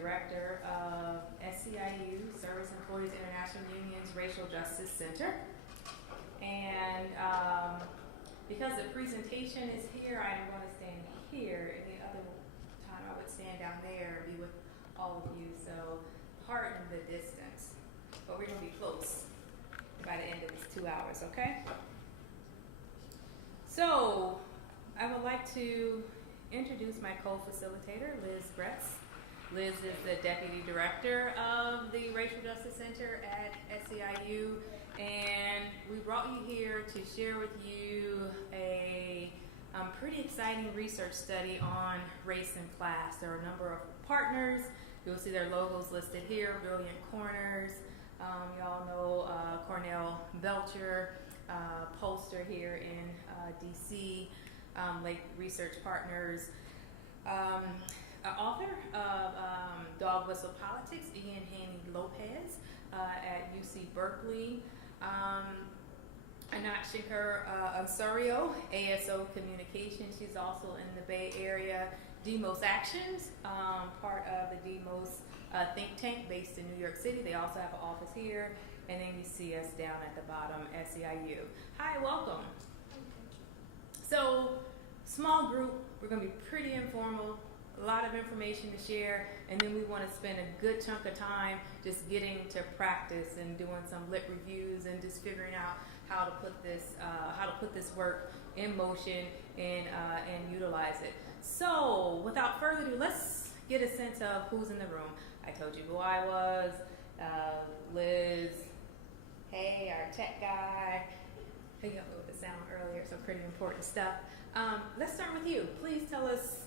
Director of SEIU, Service Employees International Union's Racial Justice Center. And because the presentation is here, I am going to stand here. Any other time I would stand down there and be with all of you. So pardon the distance, but we're going to be close by the end of these 2 hours, okay? So I would like to introduce my co-facilitator, Liz Gretz. Liz is the Deputy Director of the Racial Justice Center at SEIU, and we brought you here to share with you a pretty exciting research study on race and class. There are a number of partners. You'll see their logos listed here, Brilliant Corners. Y'all know Cornell Belcher, pollster here in DC, Lake Research Partners, author of Dog Whistle Politics, Ian Haney Lopez at UC Berkeley, Anat Shankar Osorio, ASO Communication. She's also in the Bay Area. Demos Actions, part of the Demos think tank based in New York City. They also have an office here. And then you see us down at the bottom, SEIU. Hi, welcome. So, small group, we're going to be pretty informal, a lot of information to share, and then we want to spend a good chunk of time just getting to practice and doing some lit reviews and just figuring out how to put this work in motion and utilize it. So, without further ado, let's get a sense of who's in the room. I told you who I was, Liz. Hey, our tech guy. He got me with the sound earlier, some pretty important stuff. Let's start with you. Please tell us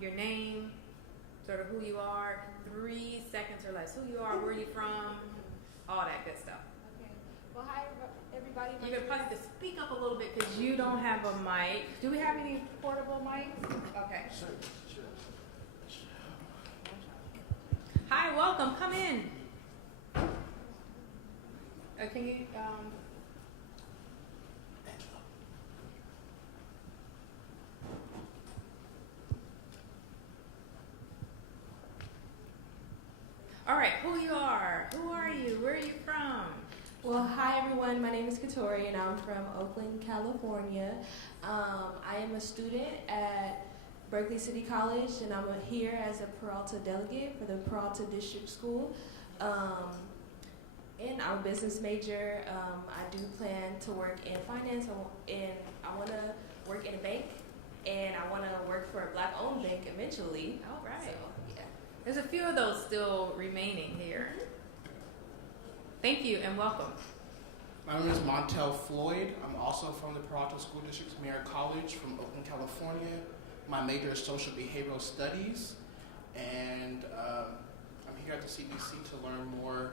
your name, sort of who you are, 3 seconds or less. Who you are, where you from, all that good stuff. Okay. Well, hi, everybody. You're going to probably have to speak up a little bit because you don't have a mic. Do we have any portable mics? Okay. Sure. Hi, welcome. Come in. Can you, all right, who you are, who are you, where are you from? Well, hi, everyone. My name is Katori, and I'm from Oakland, California. I am a student at Berkeley City College, and I'm here as a Peralta delegate for the Peralta District School. And I'm a business major. I do plan to work in finance, and I want to work in a bank, and I want to work for a Black-owned bank eventually. All right. So, yeah. There's a few of those still remaining here. Thank you and welcome. My name is Montel Floyd. I'm also from the Peralta School District's Merritt College from Oakland, California. My major is social behavioral studies, and I'm here at the CDC to learn more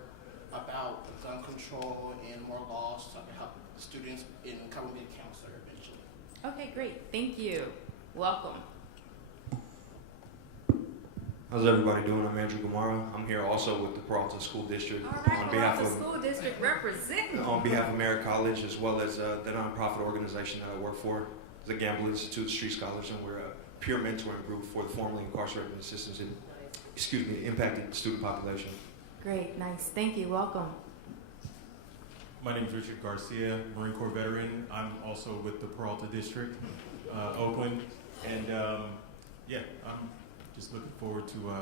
about gun control and more laws so I can help students become a counselor eventually. Okay, great. Thank you. Welcome. How's everybody doing? I'm Andrew Gamara. I'm here also with the Peralta School District. All right, Peralta School District representing. On behalf of Merritt College, as well as the nonprofit organization that I work for, the Gamble Institute Street Scholars, and we're a peer mentoring group for the formerly incarcerated and assistance in, impacted student population. Great, nice. Thank you. Welcome. My name is Richard Garcia, Marine Corps veteran. I'm also with the Peralta District, Oakland, and I'm just looking forward to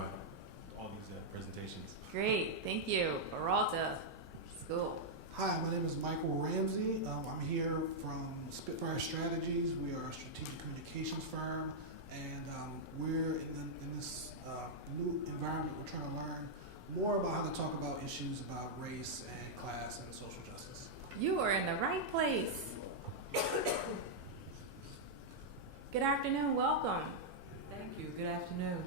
all these presentations. Great, thank you. Peralta School. Hi, my name is Michael Ramsey. I'm here from Spitfire Strategies. We are a strategic communications firm, and we're in this new environment. We're trying to learn more about how to talk about issues about race and class and social justice. You are in the right place. Good afternoon, welcome. Thank you. Good afternoon.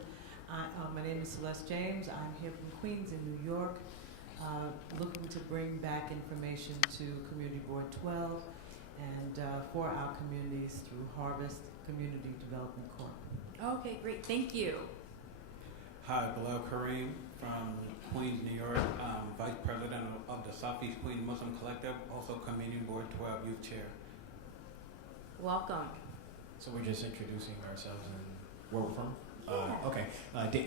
My name is Celeste James. I'm here from Queens in New York, looking to bring back information to Community Board 12 and for our communities through Harvest Community Development Corp. Okay, great. Thank you. Hi, Bilal Kareem from Queens, New York. Vice President of the Southeast Queens Muslim Collective, also Community Board 12 Youth Chair. Welcome. So we're just introducing ourselves and where we're from? Okay.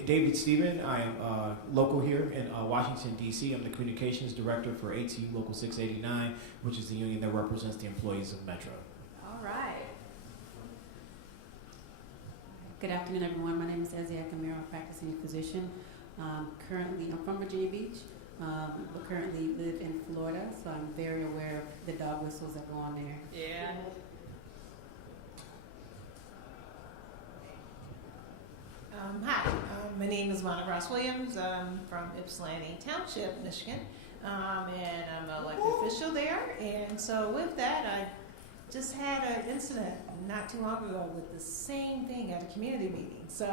David Stephen. I am local here in Washington, D.C. I'm the communications director for ATU Local 689, which is the union that represents the employees of Metro. All right. Good afternoon, everyone. My name is Ezia Camaro, practicing physician. Currently, I'm from Virginia Beach, but currently live in Florida, so I'm very aware of the dog whistles that go on there. Yeah. Hi, my name is Monica Ross Williams. I'm from Ypsilanti Township, Michigan, and I'm an elected official there. And so with that, I just had an incident not too long ago with the same thing at a community meeting. So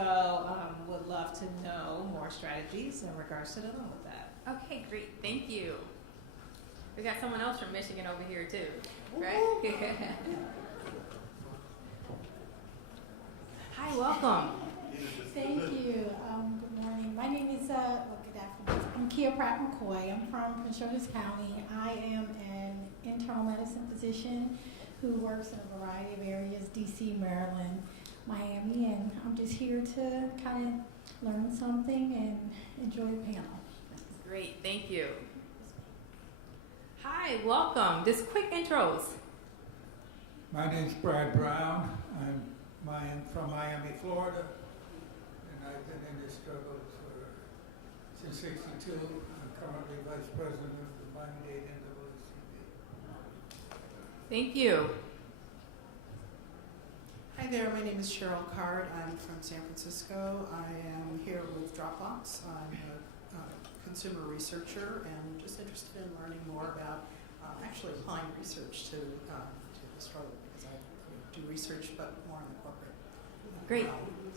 would love to know more strategies in regards to dealing with that. Okay, great. Thank you. We got someone else from Michigan over here too, right? Hi, welcome. Thank you. Good morning. My name is, good afternoon. I'm Kia Pratt McCoy. I'm from Prince George's County. I am an internal medicine physician who works in a variety of areas, DC, Maryland, Miami, and I'm just here to kind of learn something and enjoy the panel. Great, thank you. Hi, welcome. Just quick intros. My name's Brad Brown. I'm from Miami, Florida, and I've been in this struggle since '62. I'm currently vice president of the Miami-Dade NAACP. Thank you. Hi there, my name is Cheryl Card. I'm from San Francisco. I am here with Dropbox. I'm a consumer researcher and just interested in learning more about actually applying research to the struggle, because I do research but more in the corporate. Great.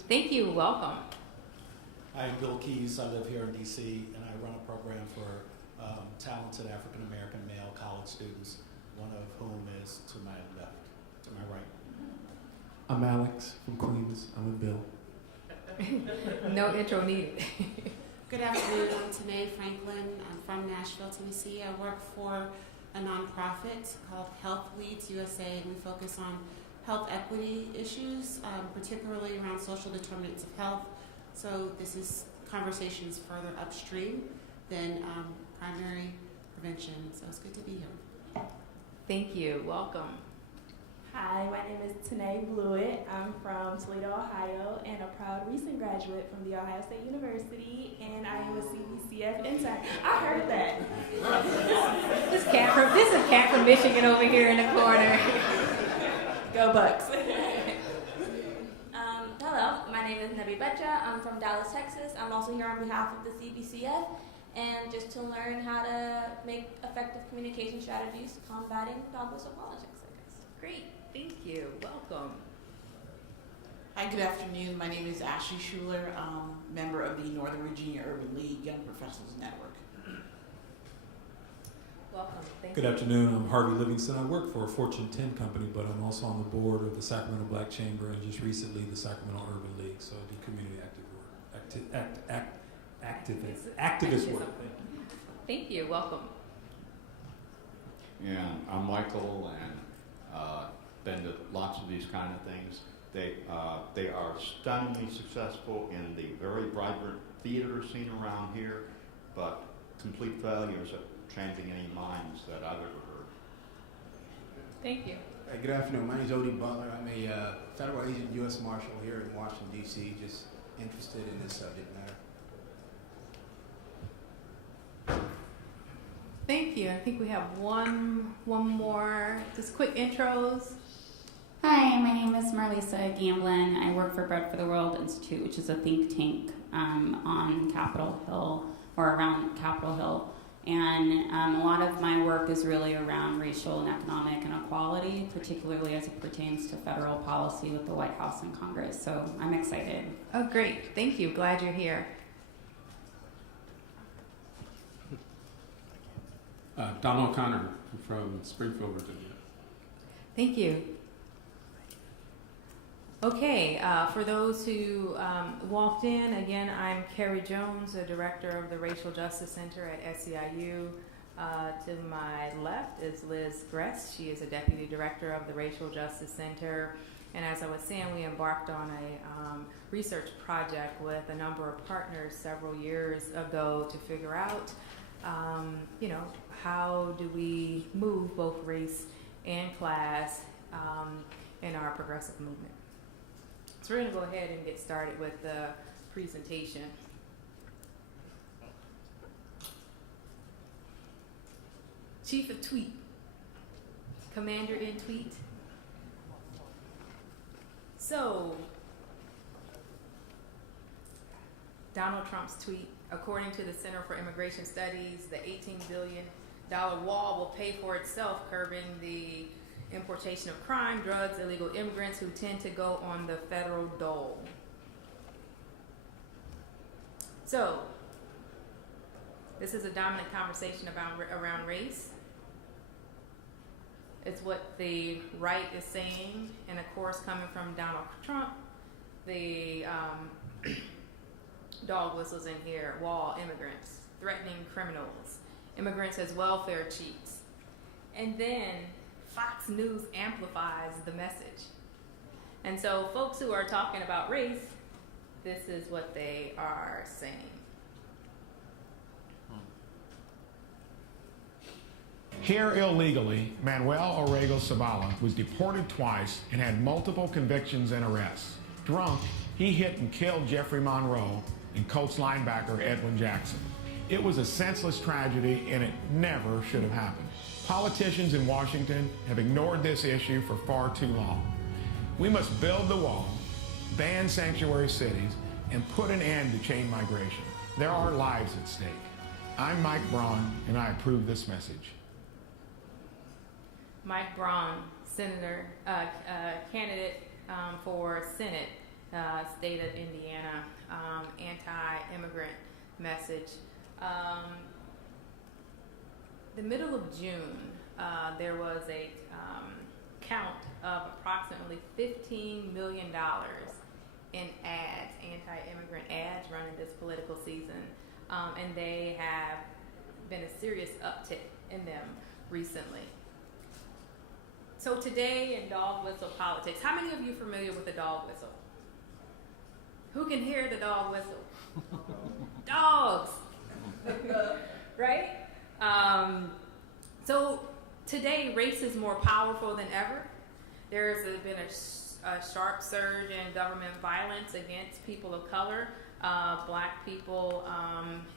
Thank you. Welcome. Hi, I'm Bill Keys. I live here in DC, and I run a program for talented African American male college students, one of whom is to my left, to my right. I'm Alex from Queens. I'm with Bill. No intro needed. Good afternoon. I'm Tanae Franklin. I'm from Nashville, Tennessee. I work for a nonprofit called Health Leads USA, and we focus on health equity issues, particularly around social determinants of health. So this is conversations further upstream than primary prevention. So it's good to be here. Thank you. Welcome. Hi, my name is Tanae Blewett. I'm from Toledo, Ohio, and a proud recent graduate from The Ohio State University, and I am a CBCF intern. I heard that. This is Kat from Michigan over here in the corner. Go Bucks. Hello, my name is Nebi Betcha. I'm from Dallas, Texas. I'm also here on behalf of the CBCF, and just to learn how to make effective communication strategies combating dog whistle politics, I guess. Great. Thank you. Welcome. Hi, good afternoon. My name is Ashley Schuler, member of the Northern Virginia Urban League Young Professionals Network. Welcome. Thank Good you. afternoon. I'm Harvey Livingston. I work for a Fortune 10 company, but I'm also on the board of the Sacramento Black Chamber and just recently the Sacramento Urban League. So I do community activist work. Thank you. Welcome. And I'm Michael, and been to lots of these kind of things. They are stunningly successful in the very vibrant theater scene around here, but complete failures at changing any minds that I've ever heard. Thank you. Hey, good afternoon. My name is Odie Butler. I'm a federal agent U.S. Marshal here in Washington, D.C., just interested in this subject matter. Thank you. I think we have one more. Just quick intros. Hi, my name is Marlisa Gamblin. I work for Bread for the World Institute, which is a think tank on Capitol Hill, or around Capitol Hill. And a lot of my work is really around racial and economic inequality, particularly as it pertains to federal policy with the White House and Congress. So I'm excited. Oh, great. Thank you. Glad you're here. Don O'Connor from Springfield, Virginia. Thank you. Okay, for those who walked in, again, I'm Carrie Jones, the director of the Racial Justice Center at SEIU. To my left is Liz Gress. She is a deputy director of the Racial Justice Center. And as I was saying, we embarked on a research project with a number of partners several years ago to figure out, how do we move both race and class in our progressive movement. So we're going to go ahead and get started with the presentation. Chief of Tweet, Commander in Tweet. So, Donald Trump's tweet, according to the Center for Immigration Studies, the $18 billion wall will pay for itself, curbing the importation of crime, drugs, illegal immigrants who tend to go on the federal dole. So, this is a dominant conversation around race. It's what the right is saying, and of course, coming from Donald Trump, the dog whistles in here, wall immigrants, threatening criminals, immigrants as welfare cheats. And then Fox News amplifies the message. And so folks who are talking about race, this is what they are saying. Here illegally, Manuel Orrego Zavala was deported twice and had multiple convictions and arrests. Drunk, he hit and killed Jeffrey Monroe and Colts linebacker Edwin Jackson. It was a senseless tragedy and it never should have happened. Politicians in Washington have ignored this issue for far too long. We must build the wall, ban sanctuary cities, and put an end to chain migration. There are lives at stake. I'm Mike Braun, and I approve this message. Mike Braun, Senator, candidate for Senate, state of Indiana, anti-immigrant message. The middle of June, there was a count of approximately $15 million in ads, anti-immigrant ads running this political season, and they have been a serious uptick in them recently. So today in dog whistle politics, how many of you are familiar with the dog whistle? Who can hear the dog whistle? Dogs, right? So today, race is more powerful than ever. There's been a sharp surge in government violence against people of color, black people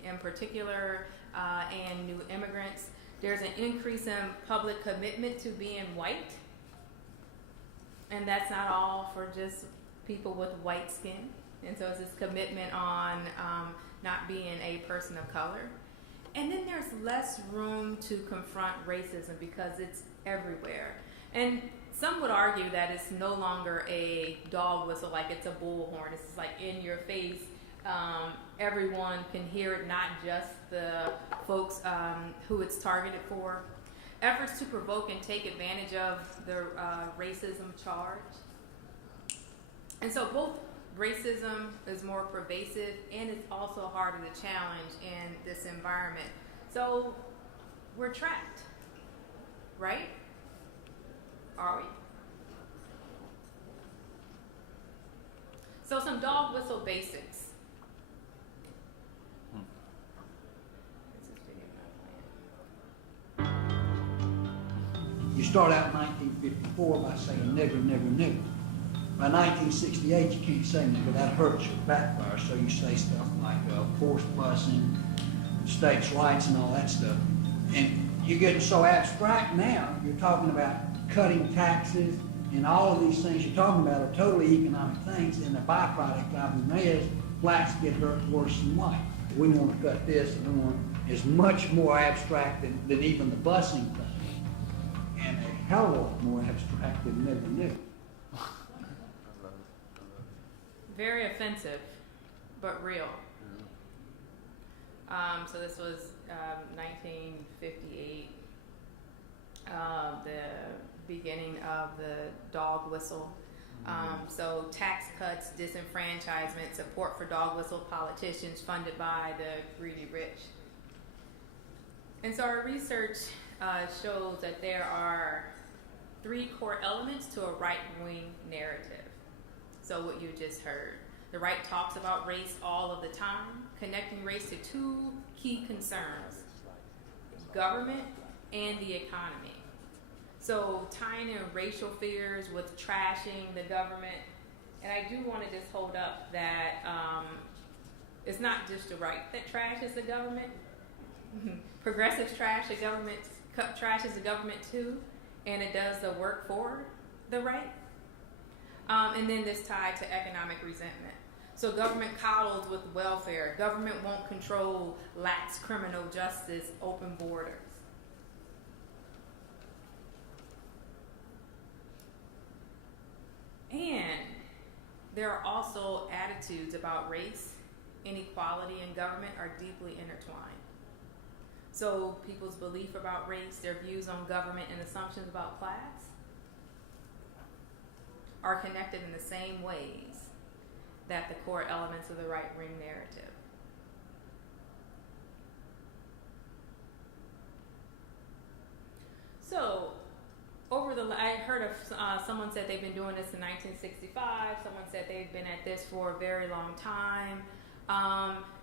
in particular, and new immigrants. There's an increase in public commitment to being white. And that's not all for just people with white skin. And so it's this commitment on not being a person of color. And then there's less room to confront racism because it's everywhere. And some would argue that it's no longer a dog whistle, like it's a bullhorn. It's like in your face. Everyone can hear it, not just the folks who it's targeted for. Efforts to provoke and take advantage of the racism charge. And so both racism is more pervasive and it's also harder to challenge in this environment. So we're trapped, right? Are we? So some dog whistle basics. You start out in 1954 by saying nigger, nigger, nigger. By 1968, you can't say nigger, that hurts your backfire, so you say stuff like forced busing, states' rights, and all that stuff. And you're getting so abstract now, you're talking about cutting taxes, and all of these things you're talking about are totally economic things, and the byproduct of them is blacks get hurt worse than white. We want to cut this, and we want is much more abstract than even the busing thing. And a hell of a lot more abstract than never knew. Very offensive, but real. So this was 1958, the beginning of the dog whistle. So tax cuts, disenfranchisement, support for dog whistle politicians funded by the greedy rich. And so our research shows that there are 3 3 core elements to a right-wing narrative. So what you just heard. The right talks about race all of the time, connecting race to 2 key concerns, government and the economy. So tying in racial fears with trashing the government. And I do want to just hold up that it's not just the right that trashes the government. Progressives trash the government, trashes the government too, and it does the work for the right. And then this tied to economic resentment. So government coddles with welfare. Government won't control, lacks criminal justice, open borders. And there are also attitudes about race, inequality, and government are deeply intertwined. So people's belief about race, their views on government, and assumptions about class are connected in the same ways that the core elements of the right-wing narrative. So, I heard of someone said they've been doing this in 1965. Someone said they've been at this for a very long time.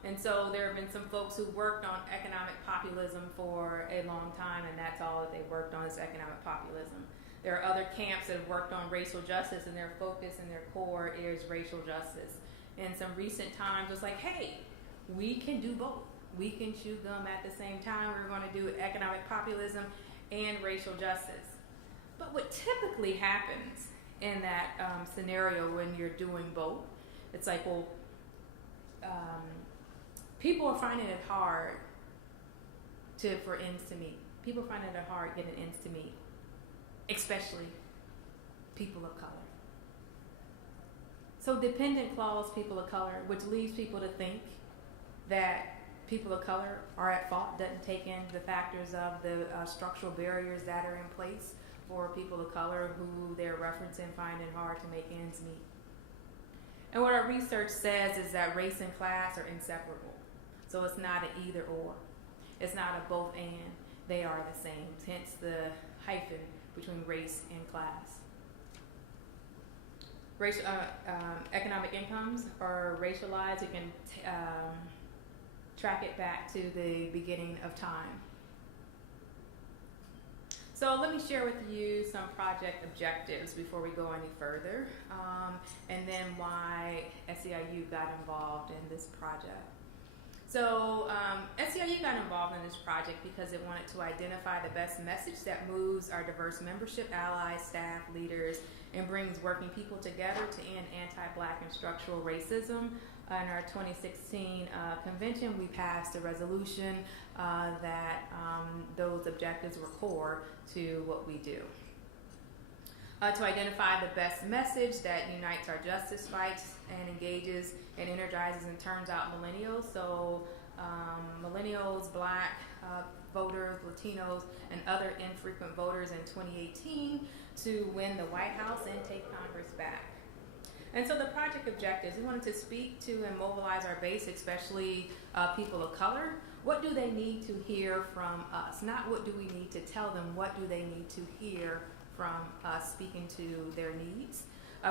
And so there have been some folks who worked on economic populism for a long time, and that's all that they worked on is economic populism. There are other camps that have worked on racial justice, and their focus and their core is racial justice. In some recent times, it's like, hey, we can do both. We can chew gum at the same time. We're going to do economic populism and racial justice. But what typically happens in that scenario when you're doing both, it's like, well, people are finding it hard for ends to meet. People are finding it hard getting ends to meet, especially people of color. So dependent clause people of color, which leads people to think that people of color are at fault, doesn't take in the factors of the structural barriers that are in place for people of color who they're referencing finding hard to make ends meet. And what our research says is that race and class are inseparable. So it's not an either or. It's not a both and. They are the same. Hence the hyphen between race and class. Economic incomes are racialized. You can track it back to the beginning of time. So let me share with you some project objectives before we go any further, and then why SEIU got involved in this project. So SEIU got involved in this project because it wanted to identify the best message that moves our diverse membership, allies, staff, leaders, and brings working people together to end anti-Black and structural racism. In our 2016 convention, we passed a resolution that those objectives were core to what we do. To identify the best message that unites our justice fights and engages and energizes and turns out millennials. So millennials, Black voters, Latinos, and other infrequent voters in 2018 to win the White House and take Congress back. And so the project objectives, we wanted to speak to and mobilize our base, especially people of color. What do they need to hear from us? Not what do we need to tell them, what do they need to hear from us speaking to their needs.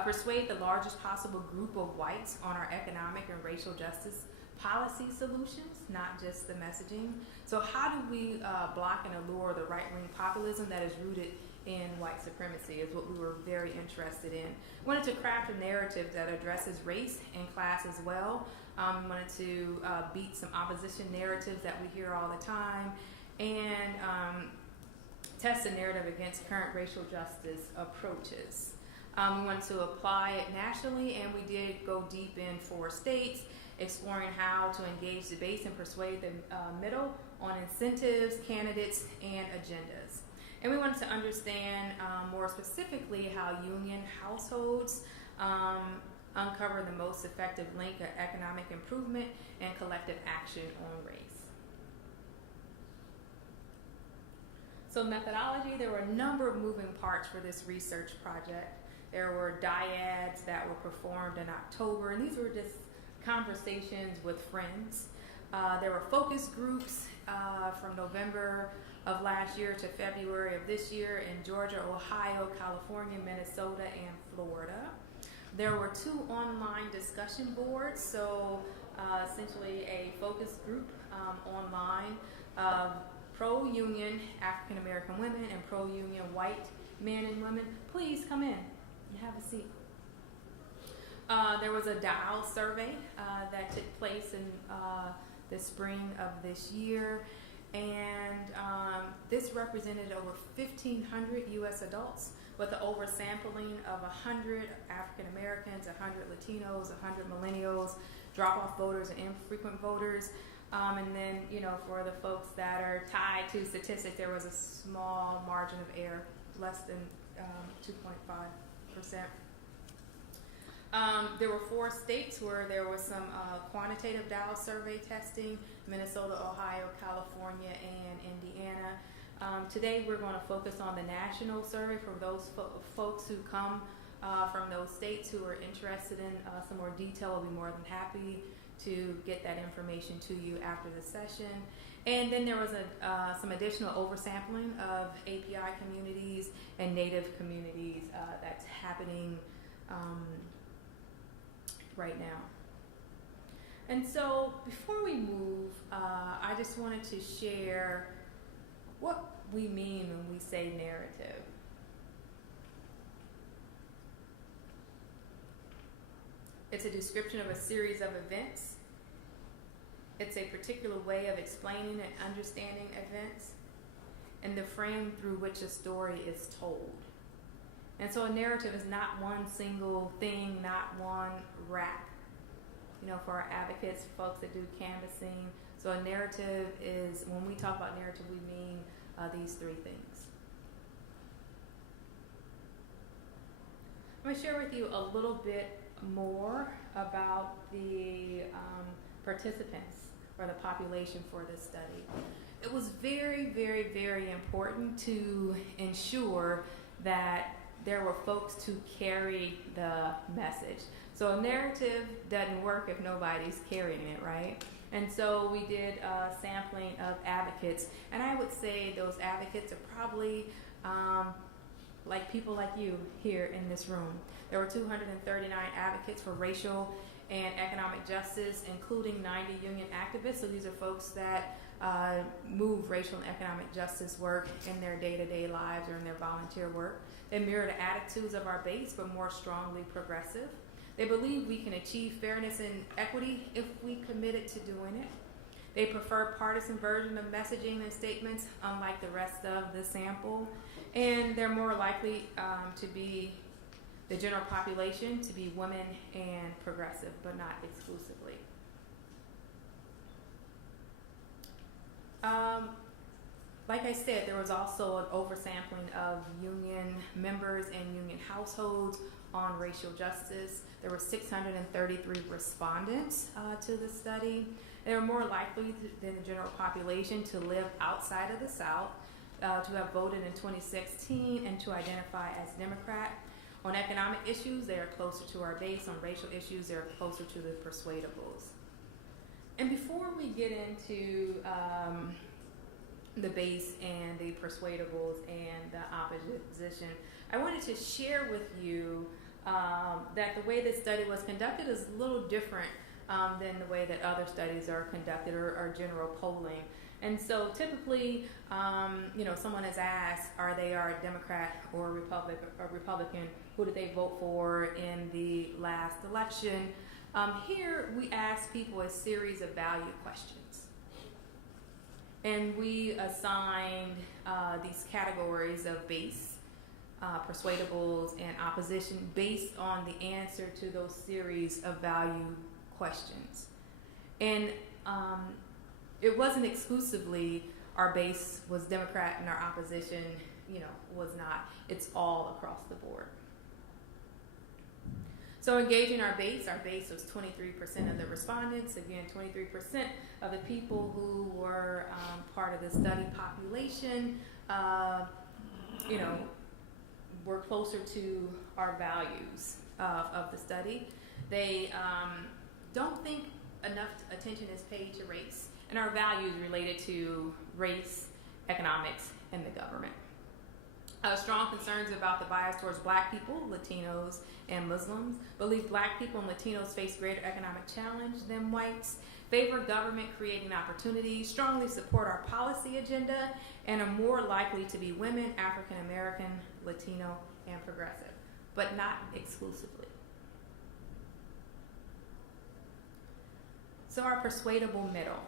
Persuade the largest possible group of whites on our economic and racial justice policy solutions, not just the messaging. So how do we block and allure the right-wing populism that is rooted in white supremacy is what we were very interested in. We wanted to craft a narrative that addresses race and class as well. We wanted to beat some opposition narratives that we hear all the time and test the narrative against current racial justice approaches. We wanted to apply it nationally, and we did go deep in 4 states, exploring how to engage the base and persuade the middle on incentives, candidates, and agendas. And we wanted to understand more specifically how union households uncover the most effective link of economic improvement and collective action on race. So methodology, there were a number of moving parts for this research project. There were dyads that were performed in October, and these were just conversations with friends. There were focus groups from November of last year to February of this year in Georgia, Ohio, California, Minnesota, and Florida. There were 2 online discussion boards, so essentially a focus group online of pro-union African American women and pro-union white men and women. Please come in and have a seat. There was a dial survey that took place in the spring of this year, and this represented over 1,500 U.S. adults with the oversampling of 100 African Americans, 100 Latinos, 100 millennials, drop-off voters, and infrequent voters. And then, for the folks that are tied to statistics, there was a small margin of error, less than 2.5%. There were 4 states where there was some quantitative dial survey testing: Minnesota, Ohio, California, and Indiana. Today we're going to focus on the national survey for those folks who come from those states who are interested in some more detail. We'll be more than happy to get that information to you after the session. And then there was some additional oversampling of API communities and Native communities that's happening right now. And so before we move, I just wanted to share what we mean when we say narrative. It's a description of a series of events. It's a particular way of explaining and understanding events and the frame through which a story is told. And so a narrative is not one single thing, not one wrap. For our advocates, folks that do canvassing. So a narrative is, when we talk about narrative, we mean these 3 things. I'm going to share with you a little bit more about the participants or the population for this study. It was very, very, very important to ensure that there were folks to carry the message. So a narrative doesn't work if nobody's carrying it, right? And so we did a sampling of advocates, and I would say those advocates are probably like people like you here in this room. There were 239 advocates for racial and economic justice, including 90 union activists. So these are folks that move racial and economic justice work in their day-to-day lives or in their volunteer work. They mirror the attitudes of our base, but more strongly progressive. They believe we can achieve fairness and equity if we committed to doing it. They prefer partisan version of messaging and statements, unlike the rest of the sample. And they're more likely to be the general population, to be women and progressive, but not exclusively. Like I said, there was also an oversampling of union members and union households on racial justice. There were 633 respondents to the study. They were more likely than the general population to live outside of the South, to have voted in 2016, and to identify as Democrat. On economic issues, they are closer to our base. On racial issues, they're closer to the persuadables. And before we get into the base and the persuadables and the opposition, I wanted to share with you that the way this study was conducted is a little different than the way that other studies are conducted or general polling. And so typically, someone is asked, are they a Democrat or a Republican? Who did they vote for in the last election? Here, we ask people a series of value questions. And we assigned these categories of base, persuadables, and opposition based on the answer to those series of value questions. And it wasn't exclusively our base was Democrat and our opposition, was not. It's all across the board. So engaging our base was 23% of the respondents. Again, 23% of the people who were part of the study population, were closer to our values of the study. They don't think enough attention is paid to race, and our values related to race economics, and the government. Strong concerns about the bias towards Black people, Latinos, and Muslims, believe Black people and Latinos face greater economic challenge than whites, favor government creating opportunities, strongly support our policy agenda, and are more likely to be women, African American, Latino, and progressive, but not exclusively. So our persuadable middle.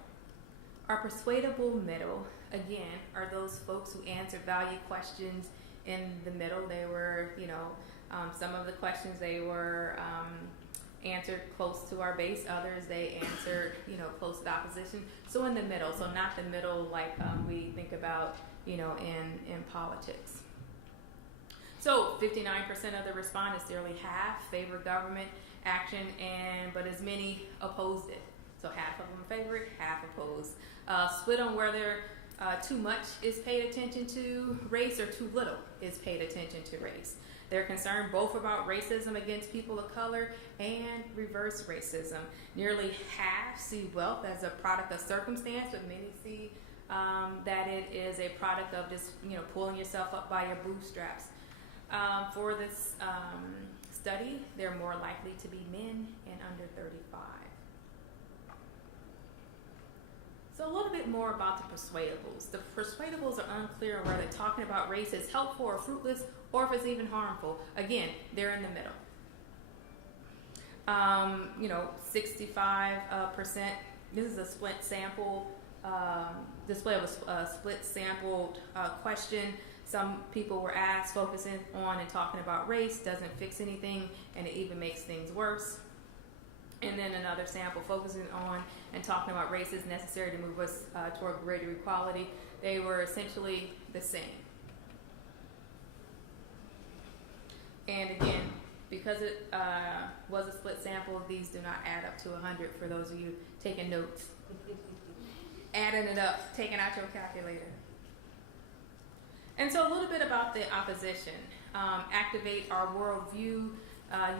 Our persuadable middle, again, are those folks who answer value questions in the middle. They were, some of the questions they were answered close to our base. Others they answered, close to the opposition. So in the middle. So not the middle like we think about, in politics. So 59% of the respondents, nearly half, favor government action, but as many opposed it. So half of them favor it, half opposed. Split on whether too much is paid attention to race or too little is paid attention to race. They're concerned both about racism against people of color and reverse racism. Nearly half see wealth as a product of circumstance, but many see that it is a product of just pulling yourself up by your bootstraps. For this study, they're more likely to be men and under 35. So a little bit more about the persuadables. The persuadables are unclear on whether talking about race is helpful or fruitless, or if it's even harmful. Again, they're in the middle. 65%. This is a split sample display of a split sampled question. Some people were asked, focusing on and talking about race doesn't fix anything, and it even makes things worse. And then another sample focusing on and talking about race is necessary to move us toward greater equality. They were essentially the same. And again, because it was a split sample, these do not add up to 100 for those of you taking notes. Adding it up, taking out your calculator. And so a little bit about the opposition. Activate our worldview,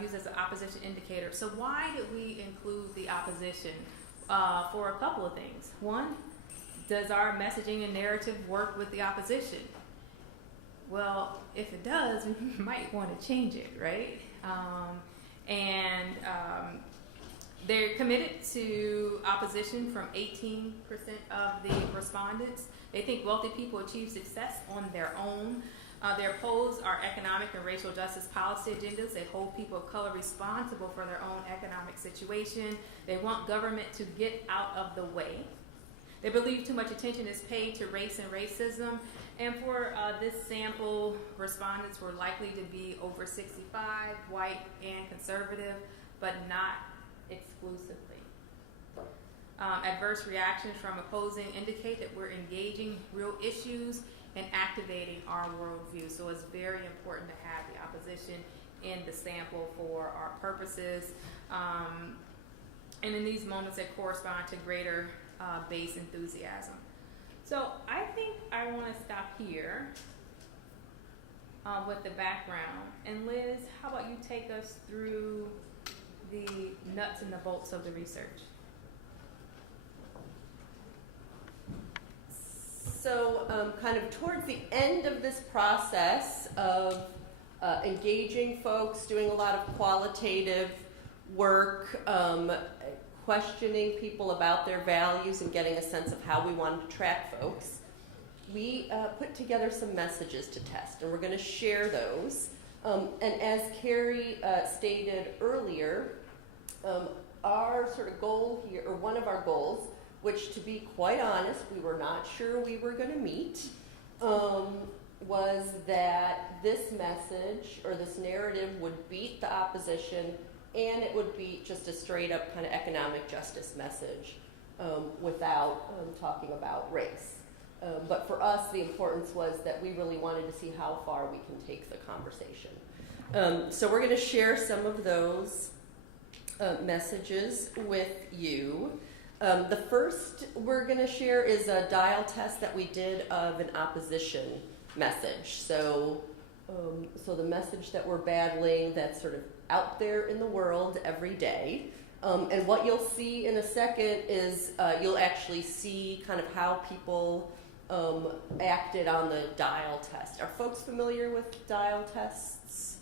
used as an opposition indicator. So why did we include the opposition? For a couple of things. One, does our messaging and narrative work with the opposition? Well, if it does, we might want to change it, right? They're committed to opposition from 18% of the respondents. They think wealthy people achieve success on their own. They oppose our economic and racial justice policy agendas. They hold people of color responsible for their own economic situation. They want government to get out of the way. They believe too much attention is paid to race and racism. And for this sample, respondents were likely to be over 65, white and conservative, but not exclusively. Adverse reactions from opposing indicate that we're engaging real issues and activating our worldview. So it's very important to have the opposition in the sample for our purposes. And in these moments that correspond to greater base enthusiasm. So I think I want to stop here with the background. And Liz, how about you take us through the nuts and the bolts of the research? So kind of towards the end of this process of engaging folks, doing a lot of qualitative work, questioning people about their values and getting a sense of how we wanted to track folks, we put together some messages to test, and we're going to share those. And as Carrie stated earlier, our sort of goal here, or one of our goals, which to be quite honest, we were not sure we were going to meet, was that this message or this narrative would beat the opposition, and it would be just a straight up kind of economic justice message without talking about race. But for us, the importance was that we really wanted to see how far we can take the conversation. So we're going to share some of those messages with you. The first we're going to share is a dial test that we did of an opposition message. So the message that we're battling that's sort of out there in the world every day. And what you'll see in a second is you'll actually see kind of how people acted on the dial test. Are folks familiar with dial tests?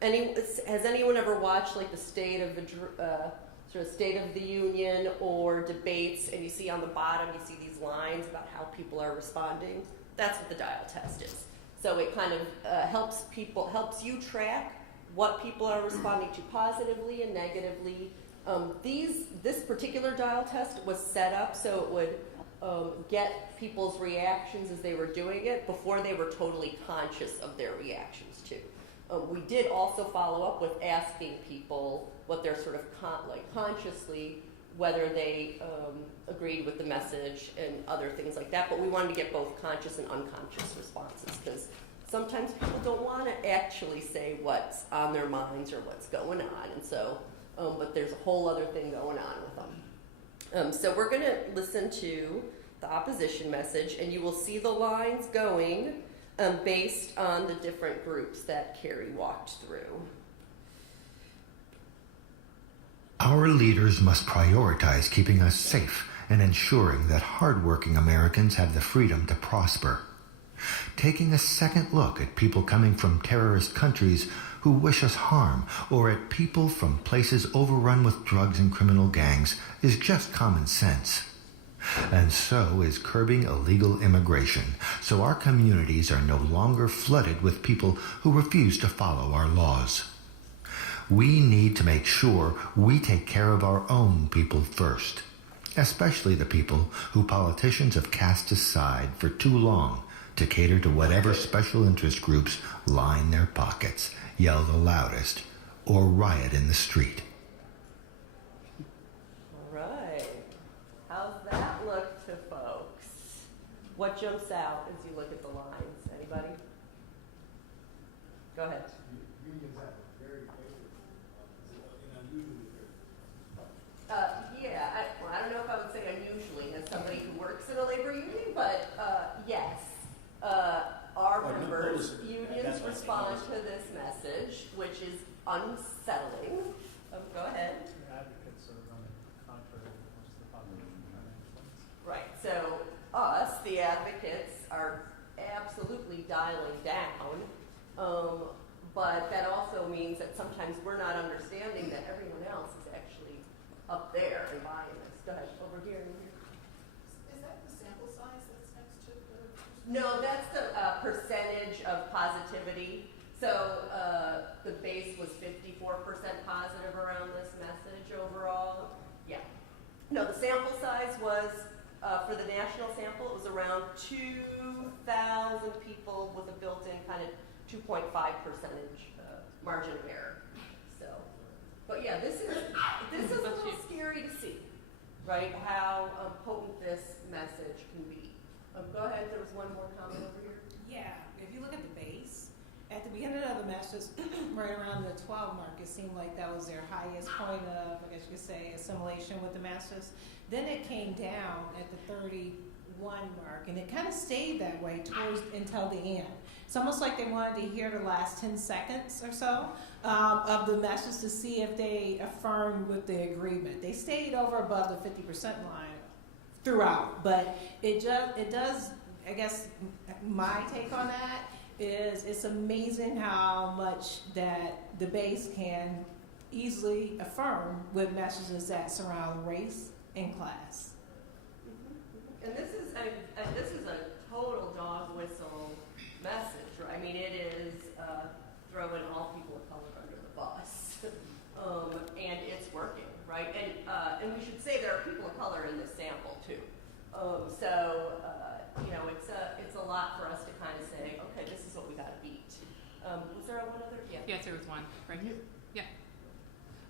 Has anyone ever watched like the State of the Union or debates, and you see on the bottom, you see these lines about how people are responding? That's what the dial test is. So it kind of helps you track what people are responding to positively and negatively. This particular dial test was set up so it would get people's reactions as they were doing it before they were totally conscious of their reactions too. We did also follow up with asking people what they're sort of consciously, whether they agreed with the message and other things like that, but we wanted to get both conscious and unconscious responses because sometimes people don't want to actually say what's on their minds or what's going on, and so, but there's a whole other thing going on with them. So we're going to listen to the opposition message, and you will see the lines going based on the different groups that Carrie walked through. Our leaders must prioritize keeping us safe and ensuring that hardworking Americans have the freedom to prosper. Taking a second look at people coming from terrorist countries who wish us harm, or at people from places overrun with drugs and criminal gangs, is just common sense. And so is curbing illegal immigration, so our communities are no longer flooded with people who refuse to follow our laws. We need to make sure we take care of our own people first, especially the people who politicians have cast aside for too long to cater to whatever special interest groups line their pockets, yell the loudest, or riot in the street. All right. How's that look to folks? What jumps out as you look at the lines? Anybody? Go ahead. I don't know if I would say unusually as somebody who works in a labor union, but yes. Our members, unions respond to this message, which is unsettling. Go ahead. Advocates are running contrary to the population. Right. So us, the advocates, are absolutely dialing down. But that also means that sometimes we're not understanding that everyone else is actually up there and buying this. Go ahead, over here. Is that the sample size that's next to the? No, that's the percentage of positivity. So the base was 54% positive around this message overall. Yeah. No, the sample size was, for the national sample, it was around 2,000 people with a built-in kind of 2.5% margin of error. So, but yeah, this is a little scary to see, right? How potent this message can be. Go ahead. There was one more comment over here. Yeah, if you look at the base, at the beginning of the message, right around the 12 mark, it seemed like that was their highest point of, I guess you could say, assimilation with the masses. Then it came down at the 31 mark, and it kind of stayed that way until the end. It's almost like they wanted to hear the last 10 seconds or so of the message to see if they affirmed with the agreement. They stayed over above the 50% line throughout, but it does, I guess my take on that is it's amazing how much that the base can easily affirm with messages that surround race and class. And this is a total dog whistle message, right? I mean, it is throwing all people of color under the bus, and it's working, right? And we should say there are people of color in this sample too. You know, it's a lot for us to kind of say, okay, this is what we got to beat. Was there one other? Yeah. Yes, there was one right here. Yeah.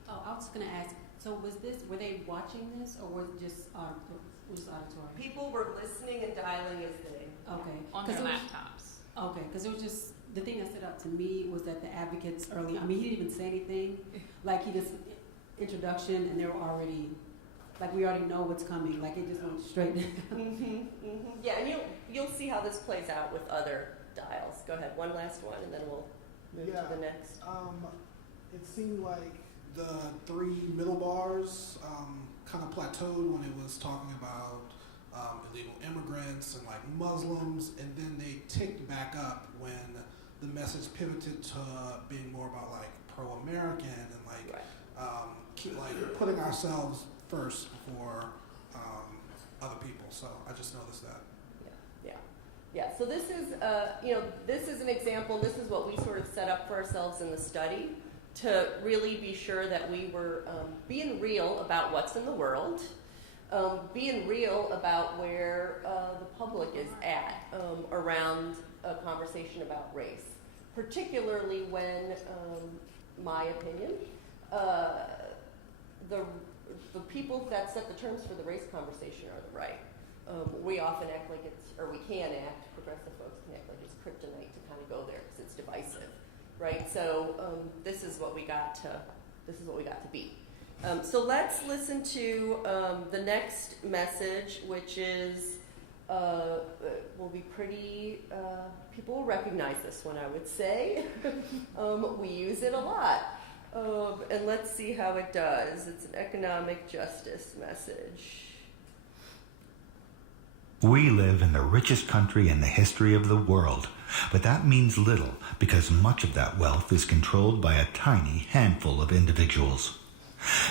Oh, I was going to ask. So were they watching this, or was it just auditory? People were listening and dialing as they. Okay. On their laptops. Okay, because it was just the thing that stood out to me was that the advocates early. I mean, he didn't even say anything. Like he just introduction, and they were already. Like we already know what's coming. Like it just went straight down. Yeah, and you'll see how this plays out with other dials. Go ahead, one last one, and then we'll move to the next. It seemed like the three middle bars kind of plateaued when it was talking about illegal immigrants and like Muslims, and then they ticked back up when the message pivoted to being more about like pro-American and like keep like putting ourselves first before other people. So I just noticed that. Yeah, so this is, this is an example, this is what we sort of set up for ourselves in the study to really be sure that we were being real about what's in the world, being real about where the public is at around a conversation about race, particularly when, my opinion, the people that set the terms for the race conversation are the right. We often act like it's, or we can act, progressive folks can act like it's kryptonite to kind of go there because it's divisive, right? So this is what we got to be. So let's listen to the next message, which is will be pretty. People will recognize this one, I would say. We use it a lot, and let's see how it does. It's an economic justice message. We live in the richest country in the history of the world, but that means little because much of that wealth is controlled by a tiny handful of individuals.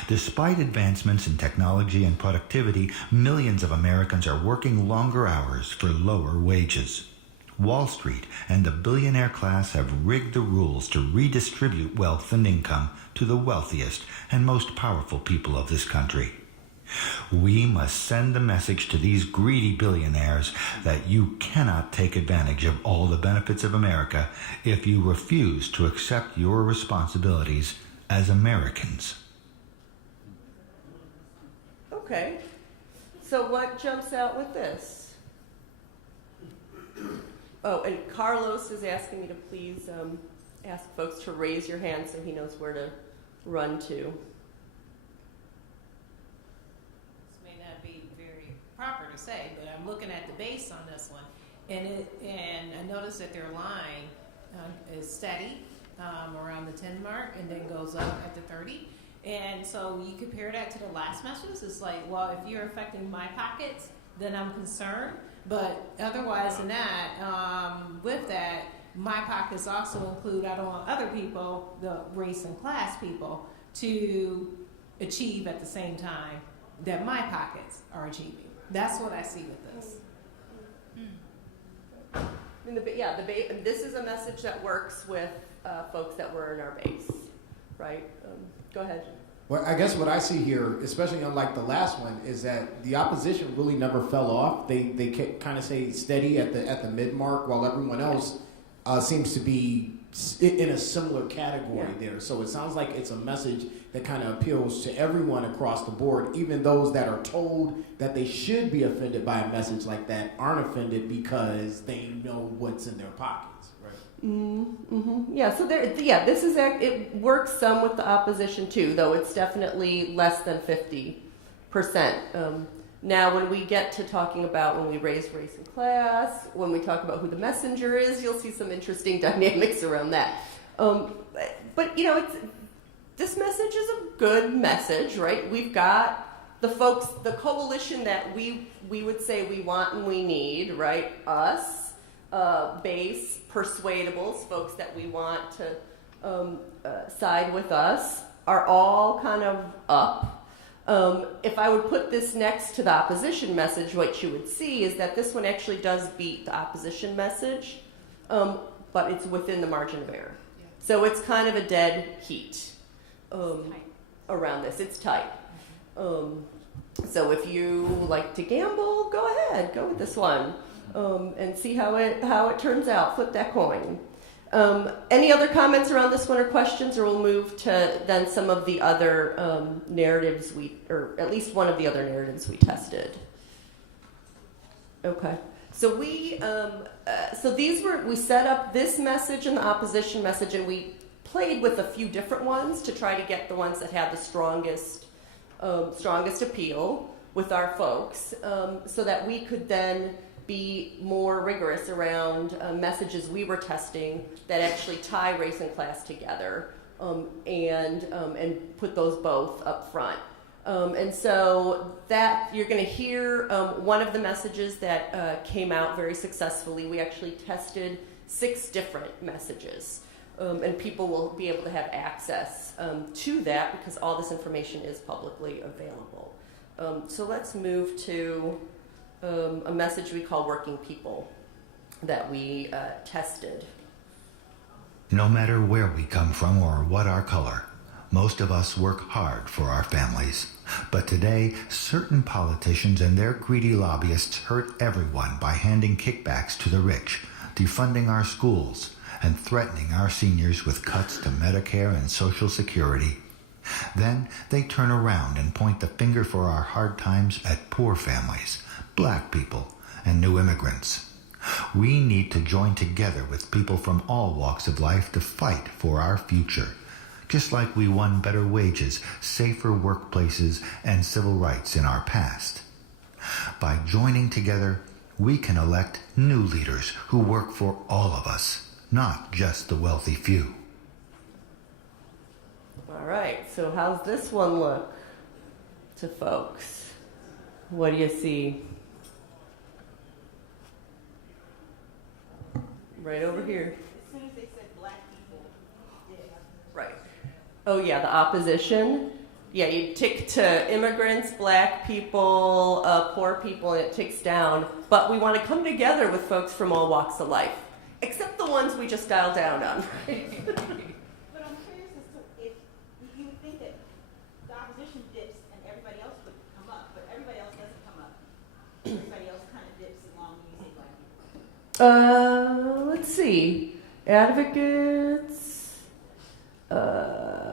Despite advancements in technology and productivity, millions of Americans are working longer hours for lower wages. Wall Street and the billionaire class have rigged the rules to redistribute wealth and income to the wealthiest and most powerful people of this country. We must send the message to these greedy billionaires that you cannot take advantage of all the benefits of America if you refuse to accept your responsibilities as Americans. Okay, so what jumps out with this? Oh, and Carlos is asking me to please ask folks to raise your hand so he knows where to run to. Proper to say, but I'm looking at the base on this one, and I noticed that their line is steady around the 10 mark, and then goes up at the 30. And so you compare that to the last message. It's like, well, if you're affecting my pockets, then I'm concerned. But otherwise than that, with that, my pockets also include. I don't want other people, the race and class people, to achieve at the same time that my pockets are achieving. That's what I see with this. This is a message that works with folks that were in our base, right? Go ahead. Well, I guess what I see here, especially unlike the last one, is that the opposition really never fell off. They kind of stayed steady at the mid mark, while everyone else seems to be in a similar category there. So it sounds like it's a message that kind of appeals to everyone across the board, even those that are told that they should be offended by a message like that aren't offended because they know what's in their pockets, right? Mm-hmm. Yeah, so this is, it works some with the opposition too, though it's definitely less than 50%. Now, when we get to talking about when we raise race and class, when we talk about who the messenger is, you'll see some interesting dynamics around that. But this message is a good message, right? We've got the folks, the coalition that we would say we want and we need, right? Us, base, persuadables, folks that we want to side with us, are all kind of up. If I would put this next to the opposition message, what you would see is that this one actually does beat the opposition message, but it's within the margin of error. Yeah. So it's kind of a dead heat around this. It's tight. So if you like to gamble, go ahead, go with this one, and see how it turns out. Flip that coin. Any other comments around this one or questions, or we'll move to then some of the other narratives or at least one of the other narratives we tested. Okay, so we set up this message and the opposition message, and we played with a few different ones to try to get the ones that had the strongest appeal with our folks, so that we could then be more rigorous around messages we were testing that actually tie race and class together, and put those both up front. And so that you're going to hear one of the messages that came out very successfully. We actually tested 6 different messages, and people will be able to have access to that because all this information is publicly available. So let's move to a message we call Working People that we tested. No matter where we come from or what our color, most of us work hard for our families. But today, certain politicians and their greedy lobbyists hurt everyone by handing kickbacks to the rich, defunding our schools, and threatening our seniors with cuts to Medicare and Social Security. Then they turn around and point the finger for our hard times at poor families, black people, and new immigrants. We need to join together with people from all walks of life to fight for our future, just like we won better wages, safer workplaces, and civil rights in our past. By joining together, we can elect new leaders who work for all of us, not just the wealthy few. All right, so how's this one look to folks? What do you see? Right over here. As soon as they said black people, Right. Oh yeah, the opposition. Yeah, you tick to immigrants, black people, poor people, and it ticks down. But we want to come together with folks from all walks of life, except the ones we just dialed down on. But I'm curious as to if you would think that the opposition dips and everybody else would come up, but everybody else doesn't come up. Everybody else kind of dips along when you say black people. Let's see. Advocates.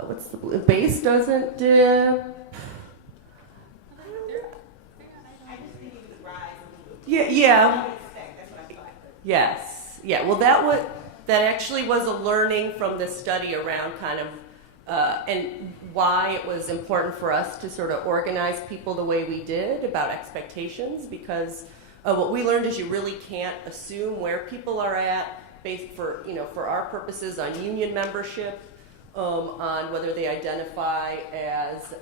What's the blue? Base doesn't dip. I just think it would rise a little bit. Yeah. I would expect, that's what I thought. Yes. Yeah. Well, that actually was a learning from this study around kind of and why it was important for us to sort of organize people the way we did about expectations, because what we learned is you really can't assume where people are at based for our purposes on union membership, on whether they identify as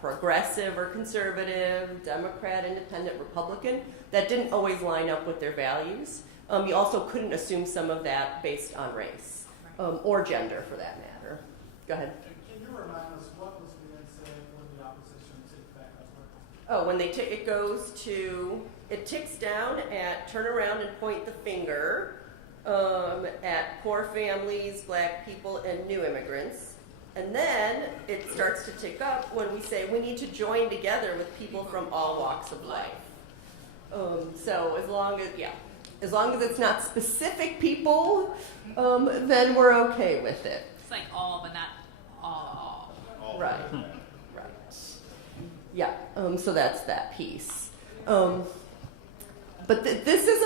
progressive or conservative, Democrat, Independent, Republican. That didn't always line up with their values. You also couldn't assume some of that based on race or gender, for that matter. Go ahead. Can you remind us what was being said when the opposition ticked back up? Oh, when it ticks down at turn around and point the finger at poor families, black people, and new immigrants. And then it starts to tick up when we say we need to join together with people from all walks of life. So as long as it's not specific people, then we're okay with it. It's like all, but not all. Right. Yeah. So that's that piece. But this is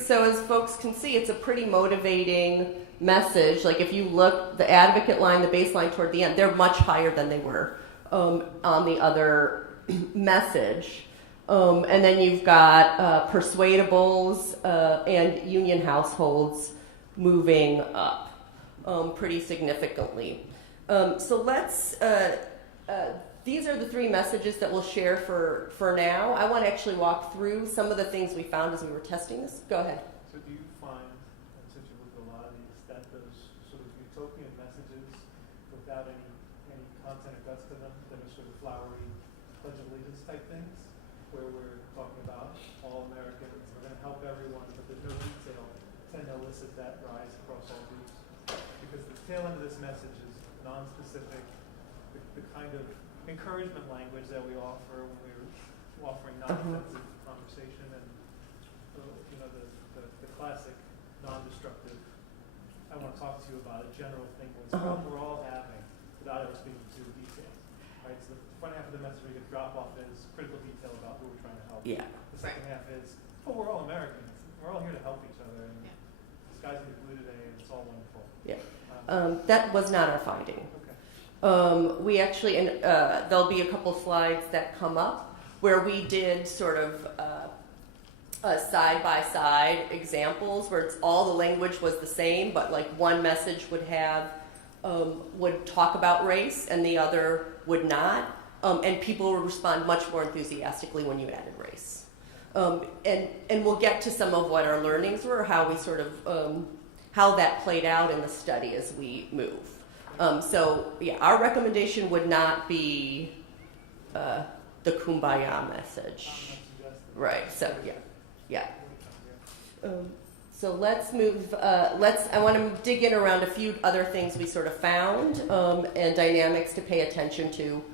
so as folks can see, it's a pretty motivating message. Like if you look, the advocate line, the baseline toward the end, they're much higher than they were on the other message. And then you've got persuadables and union households moving up pretty significantly. So let's, these are the 3 messages that we'll share for now. I want to actually walk through some of the things we found as we were testing this. Go ahead. So do you find, since you look at a lot of these, that those sort of utopian messages without any content or guts to them, that are sort of flowery Pledge of Allegiance type things, where we're talking about all Americans, we're going to help everyone, but there's no detail, tend to elicit that rise across all groups? Because the tail end of this message is non-specific, the kind of encouragement language that we offer when we're offering non-offensive conversation, and the classic non-destructive, I want to talk to you about a general thing we're all having without ever speaking to detail. Right? So the front half of the message we get drop off is critical detail about who we're trying to help. Yeah. The second half is, we're all Americans. We're all here to help each other, and the sky's going to be blue today, and it's all wonderful. Yeah. That was not our finding. We actually, and there'll be a couple slides that come up where we did sort of side-by-side examples where all the language was the same, but like one message would talk about race and the other would not. and people would respond much more enthusiastically when you added race. And we'll get to some of what our learnings were, how we sort of, how that played out in the study as we move. So yeah, our recommendation would not be the kumbaya message. Right, so yeah. So let's move, I want to dig in around a few other things we sort of found and dynamics to pay attention to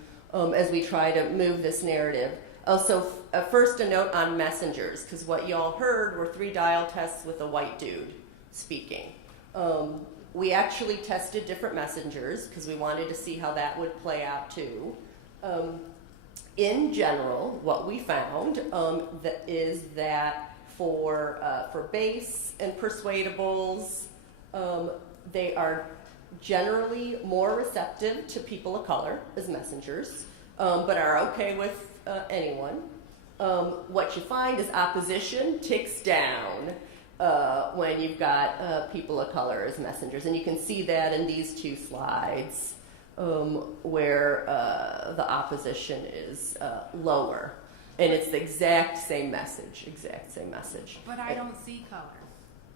as we try to move this narrative. So first a note on messengers, because what y'all heard were 3 dial tests with a white dude speaking. We actually tested different messengers because we wanted to see how that would play out too. In general, what we found is that for base and persuadables, they are generally more receptive to people of color as messengers, but are okay with anyone. What you find is opposition ticks down when you've got people of color as messengers, and you can see that in these 2 slides where the opposition is lower. And it's the exact same message, But I don't see color.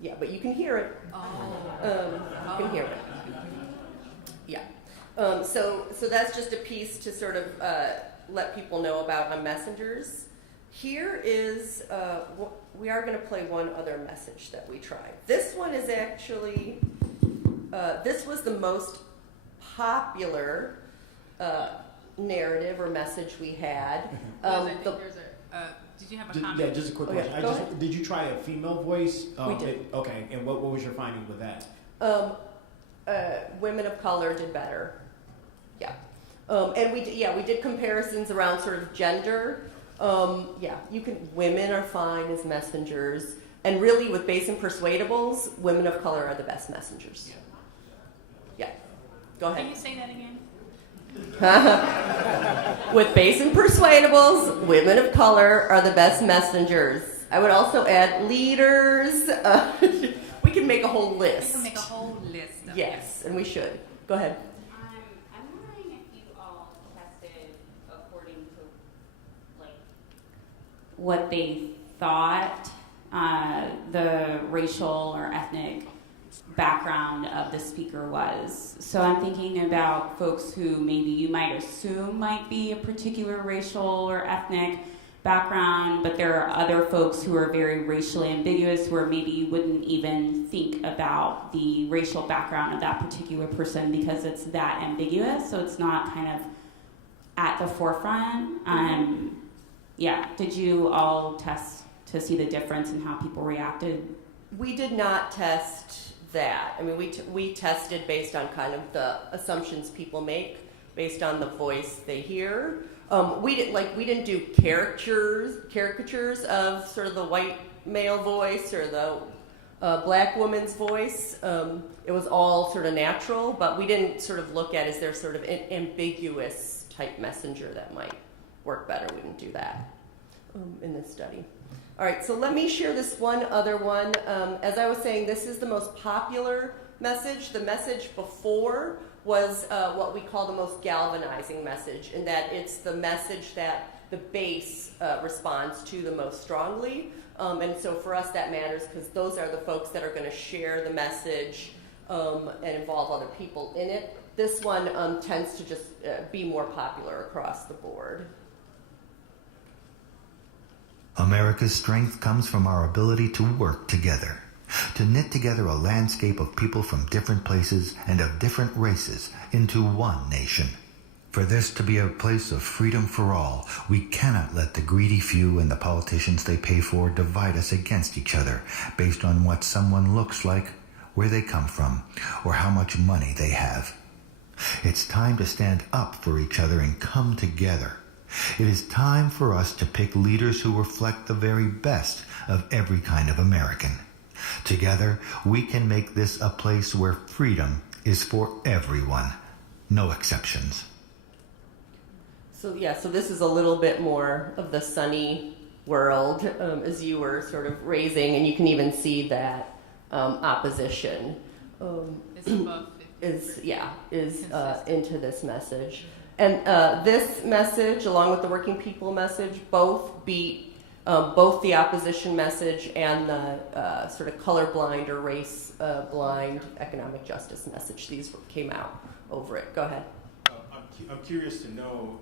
Yeah, but you can hear it. You can hear it. Yeah. So that's just a piece to sort of let people know about on messengers. Here is, we are going to play one other message that we tried. This one is actually, this was the most popular narrative or message we had. Did you have a comment? Yeah, just a quick question. Did you try a female voice? We did. Okay, and what was your finding with that? Women of color did better. Yeah. And we did comparisons around sort of gender. Women are fine as messengers. And really with base and persuadables, women of color are the best messengers. Yeah. Go ahead. Can you say that again? With base and persuadables, women of color are the best messengers. I would also add leaders. We can make a whole list. We can make a whole list of Yes, and we should. Go ahead. I'm wondering if you all tested according to, like, what they thought the racial or ethnic background of the speaker was. So I'm thinking about folks who maybe you might assume might be a particular racial or ethnic background, but there are other folks who are very racially ambiguous where maybe you wouldn't even think about the racial background of that particular person because it's that ambiguous, so it's not kind of at the forefront. Did you all test to see the difference in how people reacted? We did not test that. I mean, we tested based on kind of the assumptions people make based on the voice they hear. We didn't do caricatures of sort of the white male voice or the black woman's voice. It was all sort of natural, but we didn't sort of look at is there sort of an ambiguous type messenger that might work better. We didn't do that in this study. All right, so let me share this one other one. As I was saying, this is the most popular message. The message before was what we call the most galvanizing message, in that it's the message that the base responds to the most strongly. And so for us that matters because those are the folks that are going to share the message and involve other people in it. This one tends to just be more popular across the board. America's strength comes from our ability to work together, to knit together a landscape of people from different places and of different races into one nation. For this to be a place of freedom for all, we cannot let the greedy few and the politicians they pay for divide us against each other based on what someone looks like, where they come from, or how much money they have. It's time to stand up for each other and come together. It is time for us to pick leaders who reflect the very best of every kind of American. Together, we can make this a place where freedom is for everyone, no exceptions. So this is a little bit more of the sunny world as you were sort of raising, and you can even see that opposition is into this message. And this message, along with the working people message, both beat both the opposition message and the sort of colorblind or race blind economic justice message. These came out over it. Go ahead. I'm curious to know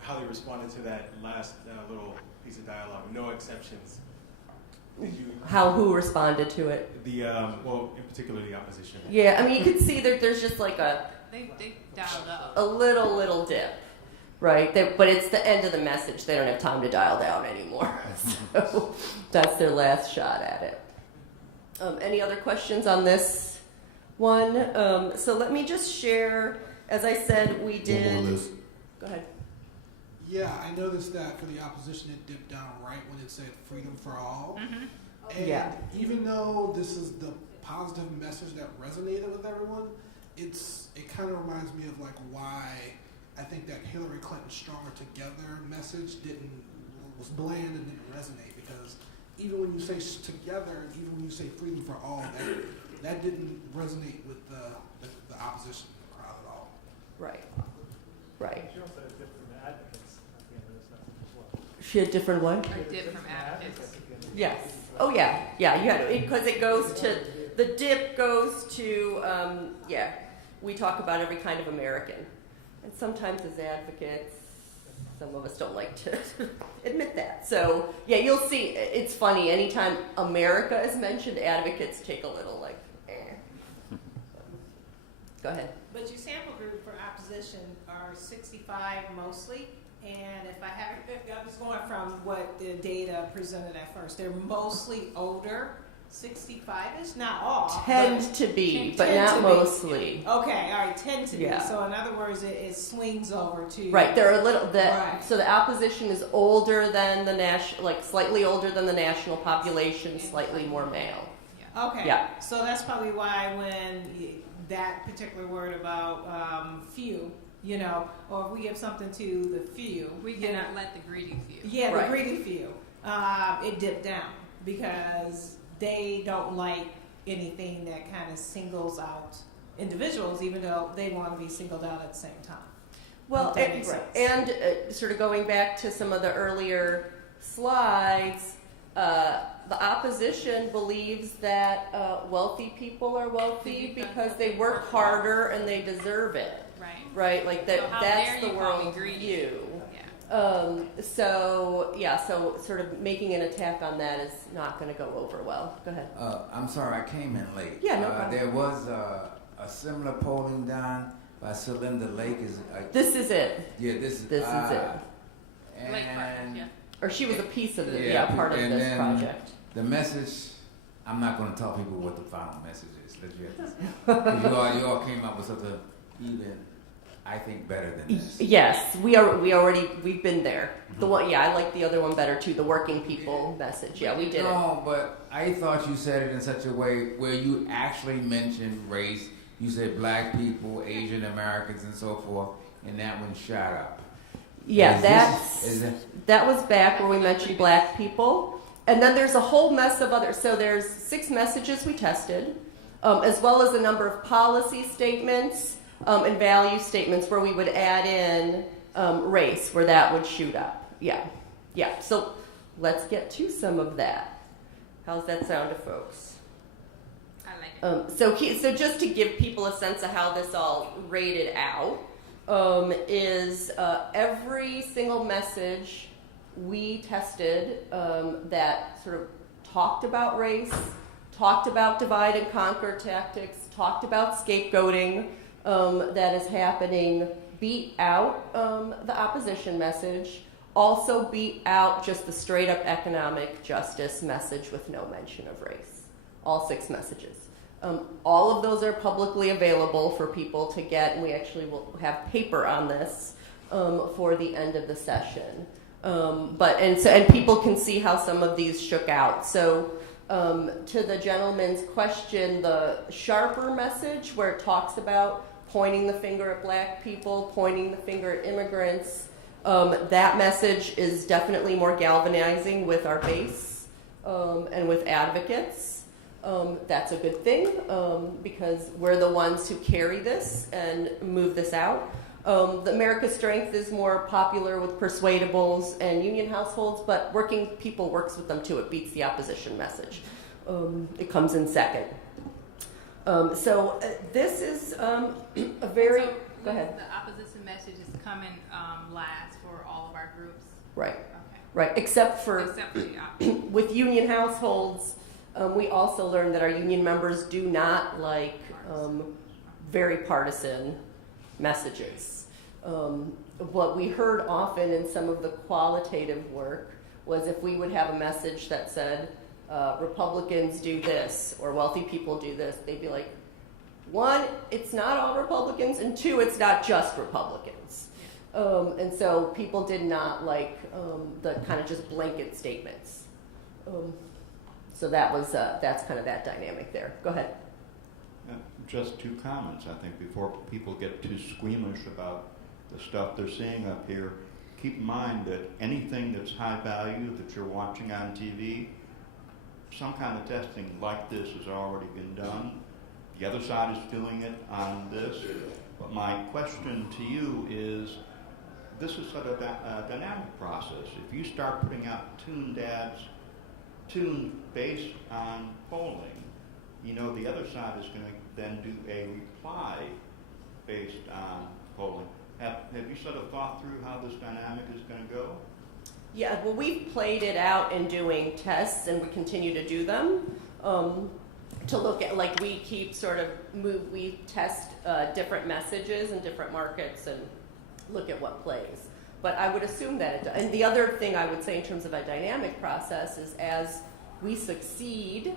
how they responded to that last little piece of dialogue. No exceptions. Did you? Who responded to it? The well, in particular, the opposition. Yeah, I mean, you can see that there's just like They dialed up. a little dip, right? But it's the end of the message. They don't have time to dial down anymore. So that's their last shot at it. Any other questions on this one? So let me just share. As I said, we did. Go ahead. Yeah, I noticed that for the opposition, it dipped down right when it said freedom for all. Mm-hmm. And Yeah. even though this is the positive message that resonated with everyone, it kind of reminds me of like why I think that Hillary Clinton's Stronger Together message was bland and didn't resonate, because even when you say together, even when you say freedom for all, that didn't resonate with the opposition crowd at all. Right. Right. She also had different advocates at the end of this message as well. She had different what? A dip from advocates. Yes. Oh yeah. Yeah. You had because it goes to the dip goes to yeah. We talk about every kind of American, and sometimes as advocates, some of us don't like to admit that. So yeah, you'll see. It's funny. Anytime America is mentioned, advocates take a little like. Go ahead. But your sample group for opposition are 65 mostly, and if I was going from what the data presented at first, they're mostly older, 65-ish, not all. Tend to be, but not mostly. Okay, all right, tend to Yeah. be. So in other words, it swings over to. Right, they're a little. Right. So the opposition is older than the slightly older than the national population, slightly more male. Okay. Yeah. So that's probably why when that particular word about few, or if we give something to the few, We cannot let the greedy few. Yeah, Right. the greedy few. It dipped down because they don't like anything that kind of singles out individuals, even though they want to be singled out at the same time. Well, If that makes sense. and sort of going back to some of the earlier slides, the opposition believes that wealthy people are wealthy because they work harder and they deserve it. Right. Right? Like that. So how That's dare the you call me world greedy? view. Yeah. So sort of making an attack on that is not going to go over well. Go ahead. I'm sorry, I came in late. Yeah, no problem. There was a similar polling done by Celinda Lake. This is it. Yeah, this is it. And Lake Project, yeah. Or she was a piece of the part of and this then project. The message, I'm not going to tell people what the final message is. Because you all came up with something even, I think, better than this. Yes, we've been there. The one, I like the other one better too. The working people message. Yeah, we did it. No, but I thought you said it in such a way where you actually mentioned race. You said black people, Asian Americans, and so forth, and that one shot up. Yeah, that was back where we mentioned black people. And then there's a whole mess of others. So there's 6 messages we tested, as well as a number of policy statements and value statements where we would add in race, where that would shoot up. Yeah. So let's get to some of that. How's that sound to folks? I like it. So just to give people a sense of how this all rated out, is every single message we tested that sort of talked about race, talked about divide and conquer tactics, talked about scapegoating that is happening, beat out the opposition message, also beat out just the straight up economic justice message with no mention of race. All 6 messages. All of those are publicly available for people to get, and we actually will have paper on this for the end of the session. And people can see how some of these shook out. So to the gentleman's question, the sharper message where it talks about pointing the finger at black people, pointing the finger at immigrants, that message is definitely more galvanizing with our base and with advocates. That's a good thing because we're the ones who carry this and move this out. The America's Strength is more popular with persuadables and union households, but Working People works with them too. It beats the opposition message. It comes in second. This is a very... So, go ahead. The opposition message is coming last for all of our groups. Right. Okay. Right. Except for the with union households, we also learned that our union members do not like very partisan messages. What we heard often in some of the qualitative work was if we would have a message that said, Republicans do this, or wealthy people do this, they'd be like, one, it's not all Republicans, and two, it's not just Republicans. And so people did not like the kind of just blanket statements. So that was that's kind of that dynamic there. Go ahead. Just two comments, I think, before people get too squeamish about the stuff they're seeing up here. Keep in mind that anything that's high value that you're watching on TV, some kind of testing like this has already been done. The other side is doing it on this. But my question to you is, this is sort of a dynamic process. If you start putting out tuned ads, tuned based on polling, you know the other side is going to then do a reply based on polling. Have you sort of thought through how this dynamic is going to go? Yeah, well, we've played it out in doing tests, and we continue to do them to look at, like, we keep sort of we test different messages in different markets and look at what plays. But I would assume that it does. And the other thing I would say in terms of a dynamic process is as we succeed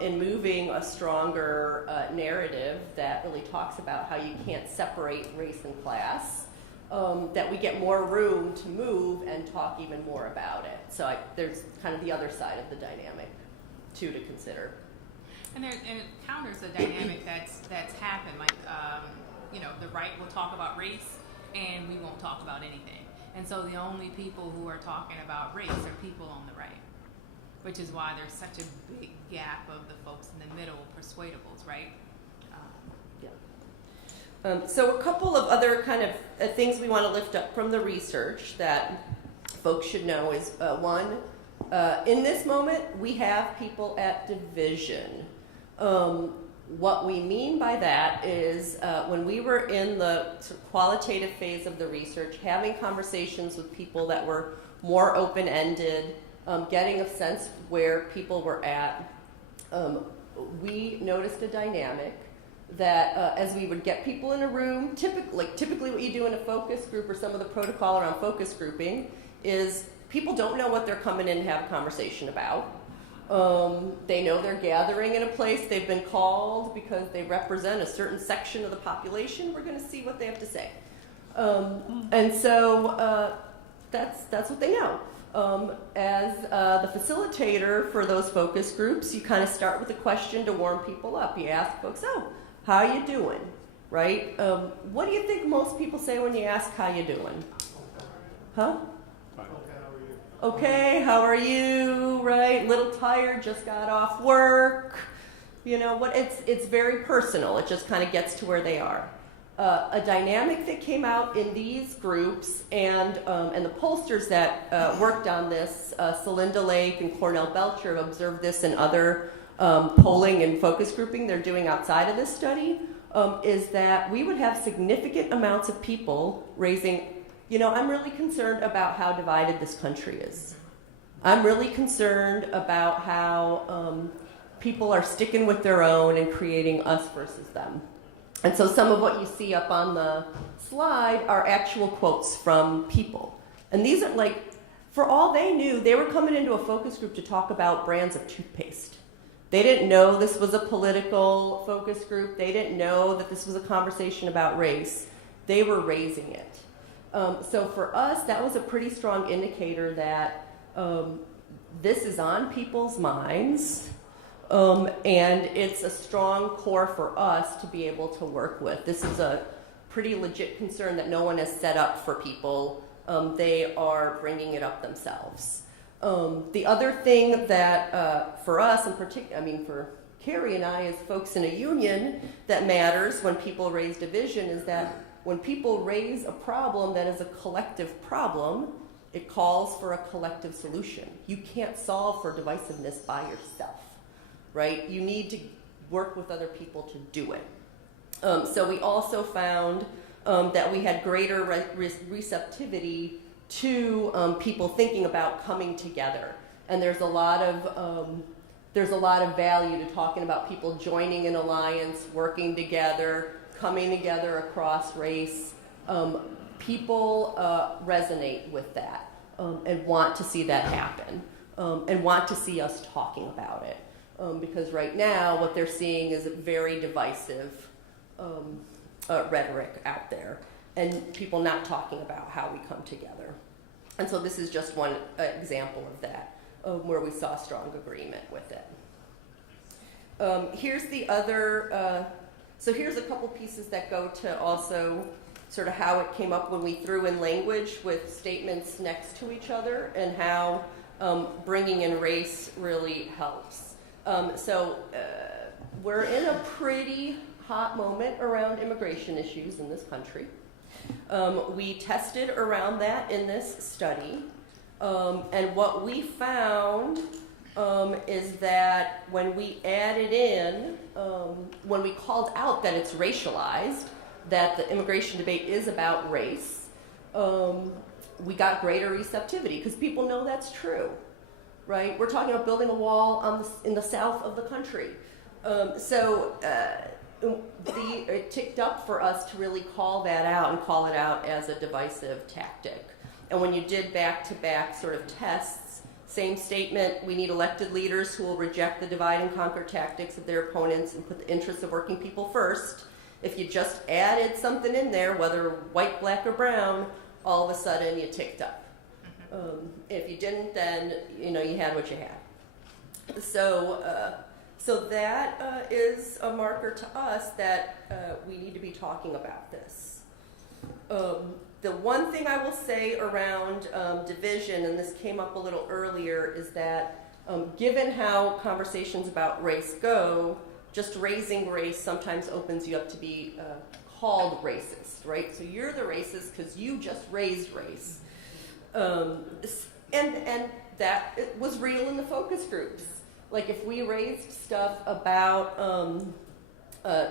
in moving a stronger narrative that really talks about how you can't separate race and class, that we get more room to move and talk even more about it. So there's kind of the other side of the dynamic, too, to consider. And it counters a dynamic that's happened. Like, the right will talk about race, and we won't talk about anything. And so the only people who are talking about race are people on the right, which is why there's such a big gap of the folks in the middle, persuadables, right? So a couple of other kind of things we want to lift up from the research that folks should know is, one, in this moment, we have people at division. What we mean by that is when we were in the sort of qualitative phase of the research, having conversations with people that were more open-ended, getting a sense where people were at, we noticed a dynamic that as we would get people in a room, typically what you do in a focus group or some of the protocol around focus grouping is people don't know what they're coming in to have a conversation about. They know they're gathering in a place, they've been called because they represent a certain section of the population. We're going to see what they have to say. And so that's what they know. As the facilitator for those focus groups, you kind of start with a question to warm people up. You ask folks, how you doing, right? What do you think most people say when you ask how you doing? Huh? Okay, how are you, right? Little tired, just got off work. You know, it's very personal. It just kind of gets to where they are. A dynamic that came out in these groups and the pollsters that worked on this, Celinda Lake and Cornell Belcher have observed this in other polling and focus grouping they're doing outside of this study, is that we would have significant amounts of people raising, I'm really concerned about how divided this country is. I'm really concerned about how people are sticking with their own and creating us versus them. And so some of what you see up on the slide are actual quotes from people. And these are for all they knew, they were coming into a focus group to talk about brands of toothpaste. They didn't know this was a political focus group. They didn't know that this was a conversation about race. They were raising it. So for us, that was a pretty strong indicator that this is on people's minds. And it's a strong core for us to be able to work with. This is a pretty legit concern that no one has set up for people. They are bringing it up themselves. The other thing that for us in particular, for Carrie and I, as folks in a union, that matters when people raise division is that when people raise a problem that is a collective problem, it calls for a collective solution. You can't solve for divisiveness by yourself, right? You need to work with other people to do it. So we also found that we had greater receptivity to people thinking about coming together. And there's a lot of value to talking about people joining an alliance, working together, coming together across race. People resonate with that and want to see that happen and want to see us talking about it. Because right now what they're seeing is a very divisive rhetoric out there and people not talking about how we come together. And so this is just one example of that, where we saw strong agreement with it. Here's the other, so here's a couple pieces that go to also sort of how it came up when we threw in language with statements next to each other and how bringing in race really helps. We're in a pretty hot moment around immigration issues in this country. We tested around that in this study, and what we found is that when we added in, when we called out that it's racialized, that the immigration debate is about race, we got greater receptivity because people know that's true, right? We're talking about building a wall in the south of the country. It ticked up for us to really call that out and call it out as a divisive tactic. And when you did back-to-back sort of tests, same statement, we need elected leaders who will reject the divide and conquer tactics of their opponents and put the interests of working people first. If you just added something in there, whether white, black, or brown, all of a sudden you ticked up. If you didn't, then you had what you had. So that is a marker to us that we need to be talking about this. The one thing I will say around division, and this came up a little earlier, is that given how conversations about race go, just raising race sometimes opens you up to be called racist, right? So you're the racist because you just raised race. And that was real in the focus groups. Like if we raised stuff about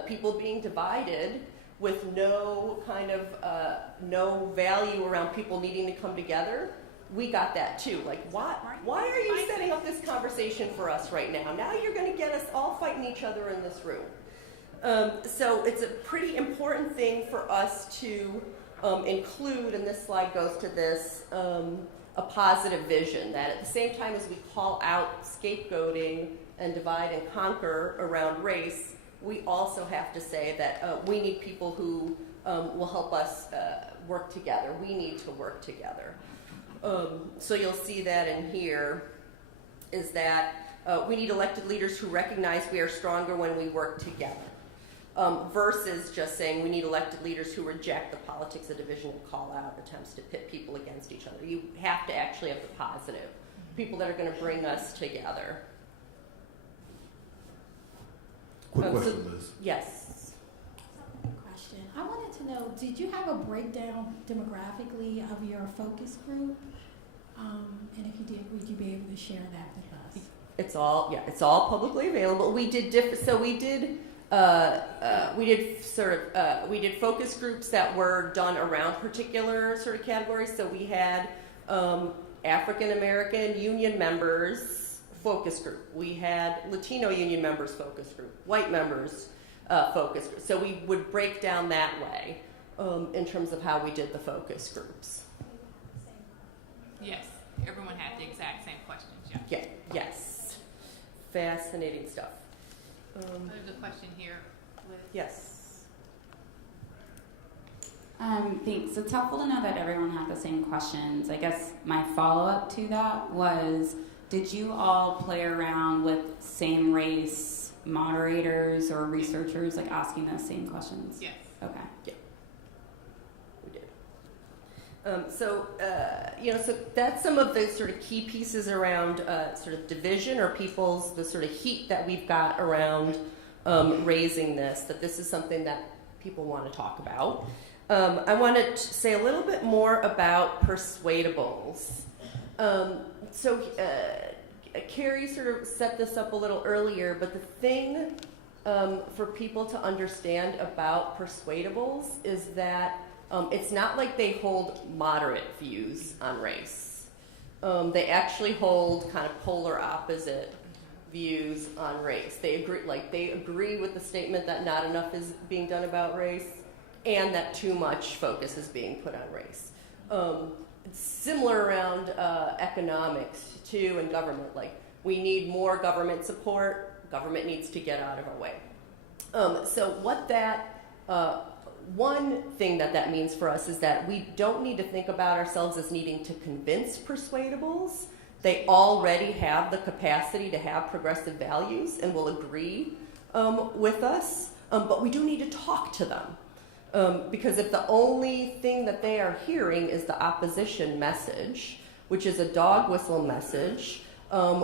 people being divided with no kind of no value around people needing to come together, we got that too. Like, why are you setting up this conversation for us right now? Now you're going to get us all fighting each other in this room. So it's a pretty important thing for us to include, and this slide goes to this, a positive vision, that at the same time as we call out scapegoating and divide and conquer around race, we also have to say that we need people who will help us work together. We need to work together. So you'll see that in here is that we need elected leaders who recognize we are stronger when we work together. Versus just saying we need elected leaders who reject the politics of division and call out attempts to pit people against each other. You have to actually have the positive, people that are going to bring us together. Quick question, Liz. Yes. Question. I wanted to know, did you have a breakdown demographically of your focus group? And if you did, would you be able to share that with us? It's all publicly available. We did we did focus groups that were done around particular sort of categories. So we had African American union members focus group. We had Latino union members focus group, white members focus group. So we would break down that way in terms of how we did the focus groups. Yes, everyone had the exact same questions. Yeah. Yes. Fascinating stuff. There's a question here. Liz. Yes. Thanks. It's helpful to know that everyone had the same questions. I guess my follow-up to that was, did you all play around with same race moderators or researchers, like asking those same questions? Yes. Okay. Yeah. We did. So that's some of the sort of key pieces around sort of division or the sort of heat that we've got around raising this, that this is something that people want to talk about. I want to say a little bit more about persuadables. Carrie sort of set this up a little earlier, but the thing for people to understand about persuadables is that it's not like they hold moderate views on race. They actually hold kind of polar opposite views on race. They agree with the statement that not enough is being done about race, and that too much focus is being put on race. It's similar around economics too, and government. Like, we need more government support. Government needs to get out of our way. One thing that means for us is that we don't need to think about ourselves as needing to convince persuadables. They already have the capacity to have progressive values and will agree with us, but we do need to talk to them. Because if the only thing that they are hearing is the opposition message, which is a dog whistle message,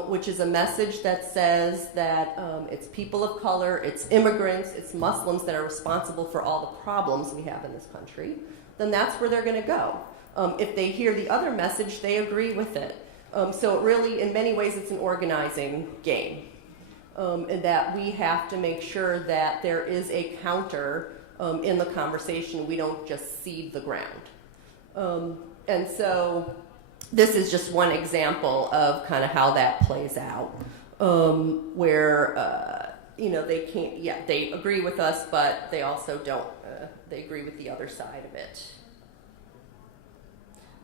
which is a message that says that it's people of color, it's immigrants, it's Muslims that are responsible for all the problems we have in this country, then that's where they're going to go. If they hear the other message, they agree with it. So it really, in many ways, it's an organizing game. And that we have to make sure that there is a counter in the conversation. We don't just cede the ground. And so this is just one example of kind of how that plays out, where they agree with us, but they also don't. They agree with the other side of it.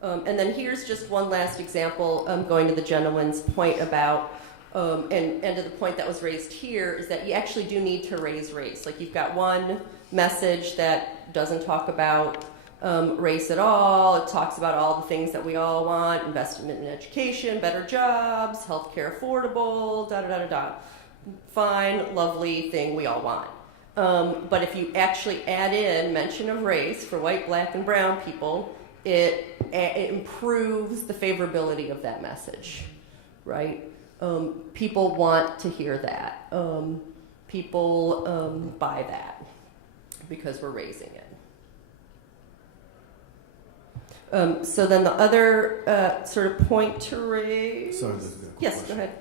And then here's just one last example, going to the gentleman's point about, and to the point that was raised here, is that you actually do need to raise race. Like, you've got one message that doesn't talk about race at all. It talks about all the things that we all want: investment in education, better jobs, healthcare affordable, da-da-da-da-da. Fine, lovely thing we all want. But if you actually add in mention of race for white, black, and brown people, it improves the favorability of that message, right? People want to hear that. People buy that because we're raising it. So then the other sort of point to raise. Sorry, this is a quick yes, question. Go ahead.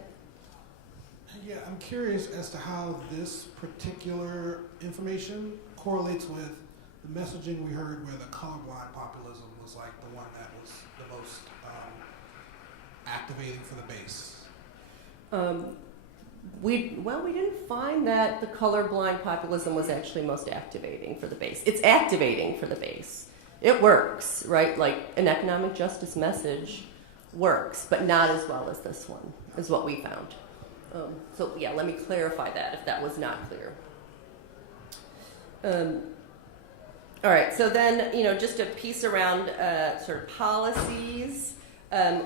Yeah, I'm curious as to how this particular information correlates with the messaging we heard where the colorblind populism was like the one that was the most activating for the base. We didn't find that the colorblind populism was actually most activating for the base. It's activating for the base. It works, right? Like, an economic justice message works, but not as well as this one, is what we found. So yeah, let me clarify that if that was not clear. All right, so then, just a piece around sort of policies.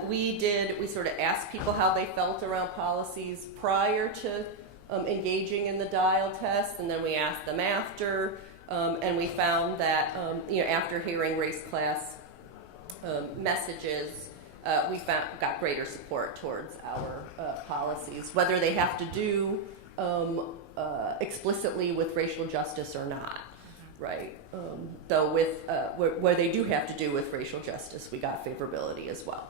We sort of asked people how they felt around policies prior to engaging in the dial test, and then we asked them after, and we found that, after hearing race class messages, we got greater support towards our policies, whether they have to do explicitly with racial justice or not, right? Though where they do have to do with racial justice, we got favorability as well.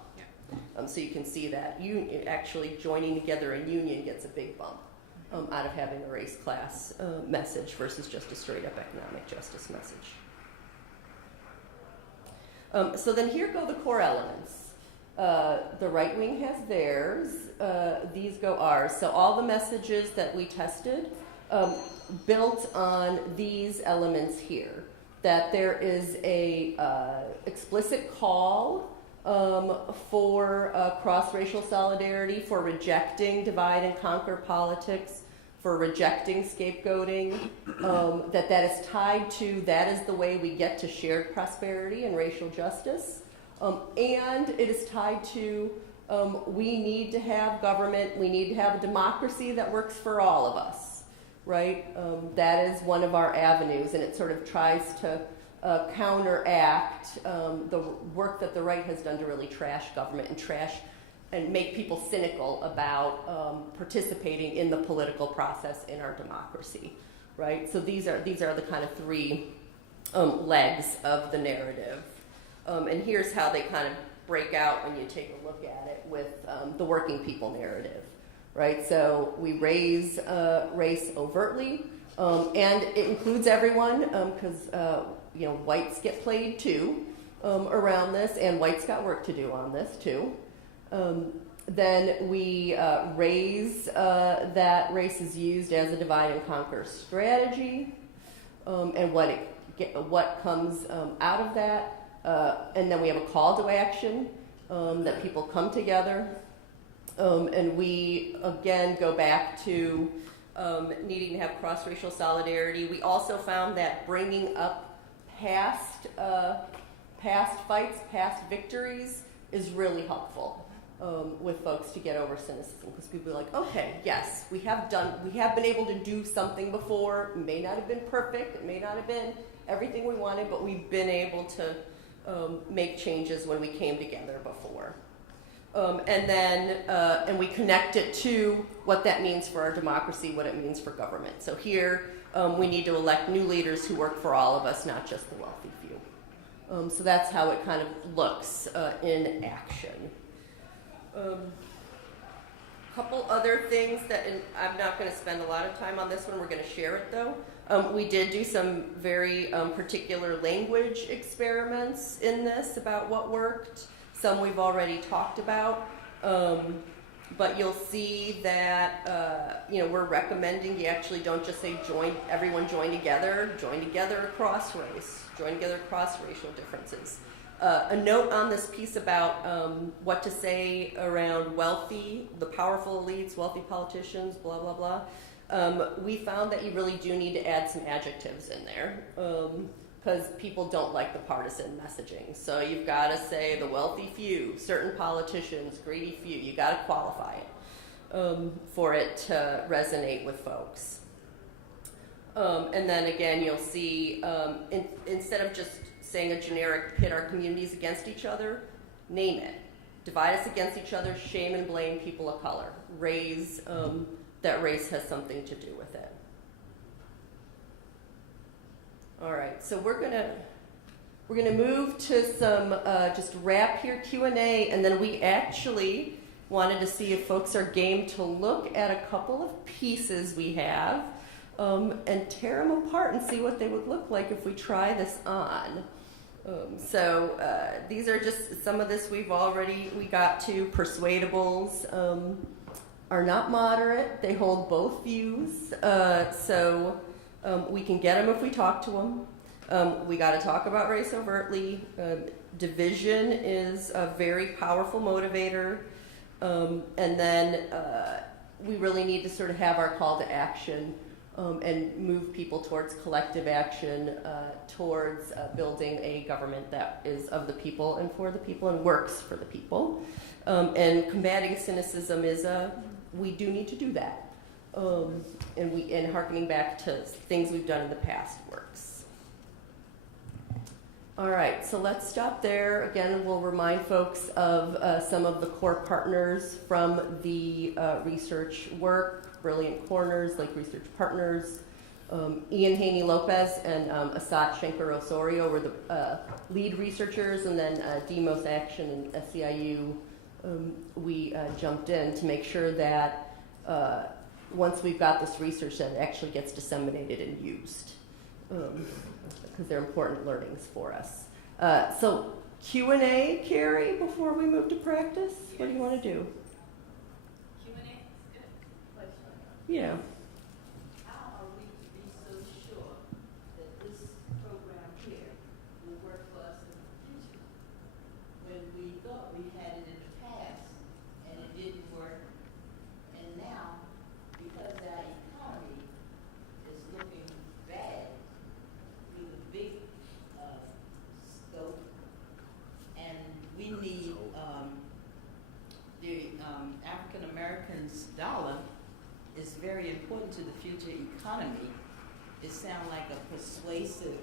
So you can see that actually joining together in union gets a big bump out of having a race class message versus just a straight up economic justice message. So then here go the core elements. The right wing has theirs, these go ours. So all the messages that we tested built on these elements here. That there is a explicit call for cross-racial solidarity, for rejecting divide and conquer politics, for rejecting scapegoating, that is tied to that is the way we get to shared prosperity and racial justice. And it is tied to we need to have government, we need to have a democracy that works for all of us, right? That is one of our avenues, and it sort of tries to counteract the work that the right has done to really trash government and make people cynical about participating in the political process in our democracy, right? So these are the kind of three legs of the narrative. And here's how they kind of break out when you take a look at it with the working people narrative, right? So we raise race overtly, and it includes everyone because whites get played too around this, and whites got work to do on this too. Then we raise that race is used as a divide and conquer strategy, and what comes out of that. And then we have a call to action that people come together. And we, again, go back to needing to have cross-racial solidarity. We also found that bringing up past fights, past victories is really helpful with folks to get over cynicism, because people are like, okay, yes, we have been able to do something before. It may not have been perfect. It may not have been everything we wanted, but we've been able to make changes when we came together before. And we connect it to what that means for our democracy, what it means for government. So here, we need to elect new leaders who work for all of us, not just the wealthy few. So that's how it kind of looks in action. Couple other things I'm not going to spend a lot of time on this one. We're going to share it though. We did do some very particular language experiments in this about what worked. Some we've already talked about. But you'll see that we're recommending you actually don't just say everyone join together across race, join together across racial differences. A note on this piece about what to say around the powerful elites, wealthy politicians, blah, blah, blah. We found that you really do need to add some adjectives in there because people don't like the partisan messaging. So you've got to say the wealthy few, certain politicians, greedy few. You got to qualify it for it to resonate with folks. And then again, you'll see instead of just saying a generic pit our communities against each other, name it. Divide us against each other, shame and blame people of color. Raise that race has something to do with it. All right, so we're gonna move to some just wrap here Q&A, and then we actually wanted to see if folks are game to look at a couple of pieces we have and tear them apart and see what they would look like if we try this on. So these are just some of this we got to. Persuadables are not moderate. They hold both views. So we can get them if we talk to them. We got to talk about race overtly. Division is a very powerful motivator. And then we really need to sort of have our call to action and move people towards collective action, towards building a government that is of the people and for the people and works for the people. And combating cynicism we do need to do that. And hearkening back to things we've done in the past works. All right, so let's stop there. Again, we'll remind folks of some of the core partners from the research work. Brilliant Corners, Lake Research Partners, Ian Haney Lopez and Asat Shankar Osorio were the lead researchers, and then Demos Action and SEIU, we jumped in to make sure that once we've got this research that it actually gets disseminated and used, because they're important learnings for us. So Q&A, Carrie, before we move to practice, what do you want to do? Yeah. How are we to be so sure that this program here will work for us in the future? When we thought we had it in the past and it didn't work, and now, because our economy is looking bad with a big scope, and we need the African Americans' dollar is very important to the future economy. It sounds like a persuasive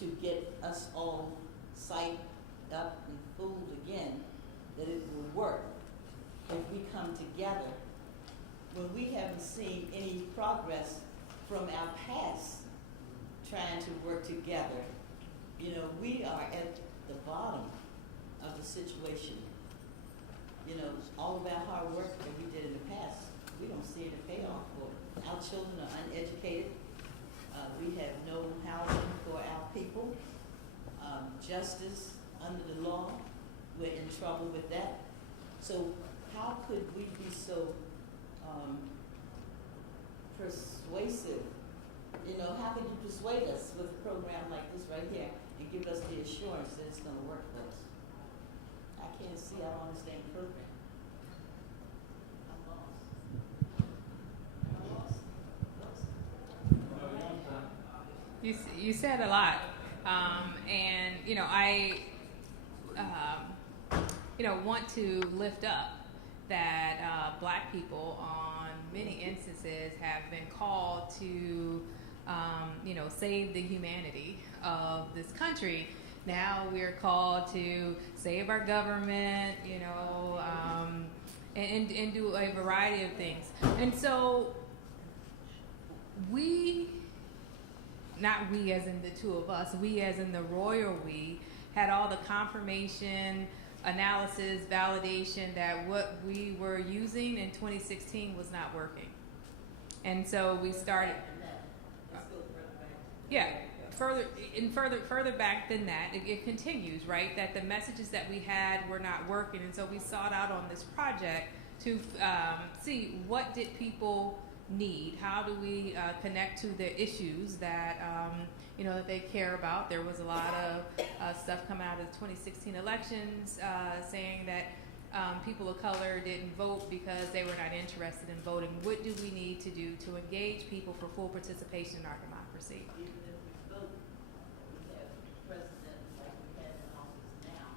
to get us all psyched up and fooled again that it will work if we come together when we haven't seen any progress from our past trying to work together. You know, we are at the bottom of the situation. You know, all of our hard work that we did in the past, we don't see any payoff for it. Our children are uneducated. We have no housing for our people. Justice under the law, we're in trouble with that. So how could we be so persuasive? You know, how could you persuade us with a program like this right here and give us the assurance that it's going to work for us? I can't see, I don't understand the program. I'm lost. You said a lot, and you know I want to lift up that Black people on many instances have been called to save the humanity of this country. Now we're called to save our government, and do a variety of things. And so not we as in the two of us, we as in the royal we, had all the confirmation, analysis, validation that what we were using in 2016 was not working. And so we started, further back than that, it continues, right? That the messages that we had were not working. And so we sought out on this project to see what did people need, how do we connect to the issues that that they care about. There was a lot of stuff coming out of the 2016 elections saying that people of color didn't vote because they were not interested in voting. What do we need to do to engage people for full participation in our democracy? Even if we vote, we have presidents like we have in office now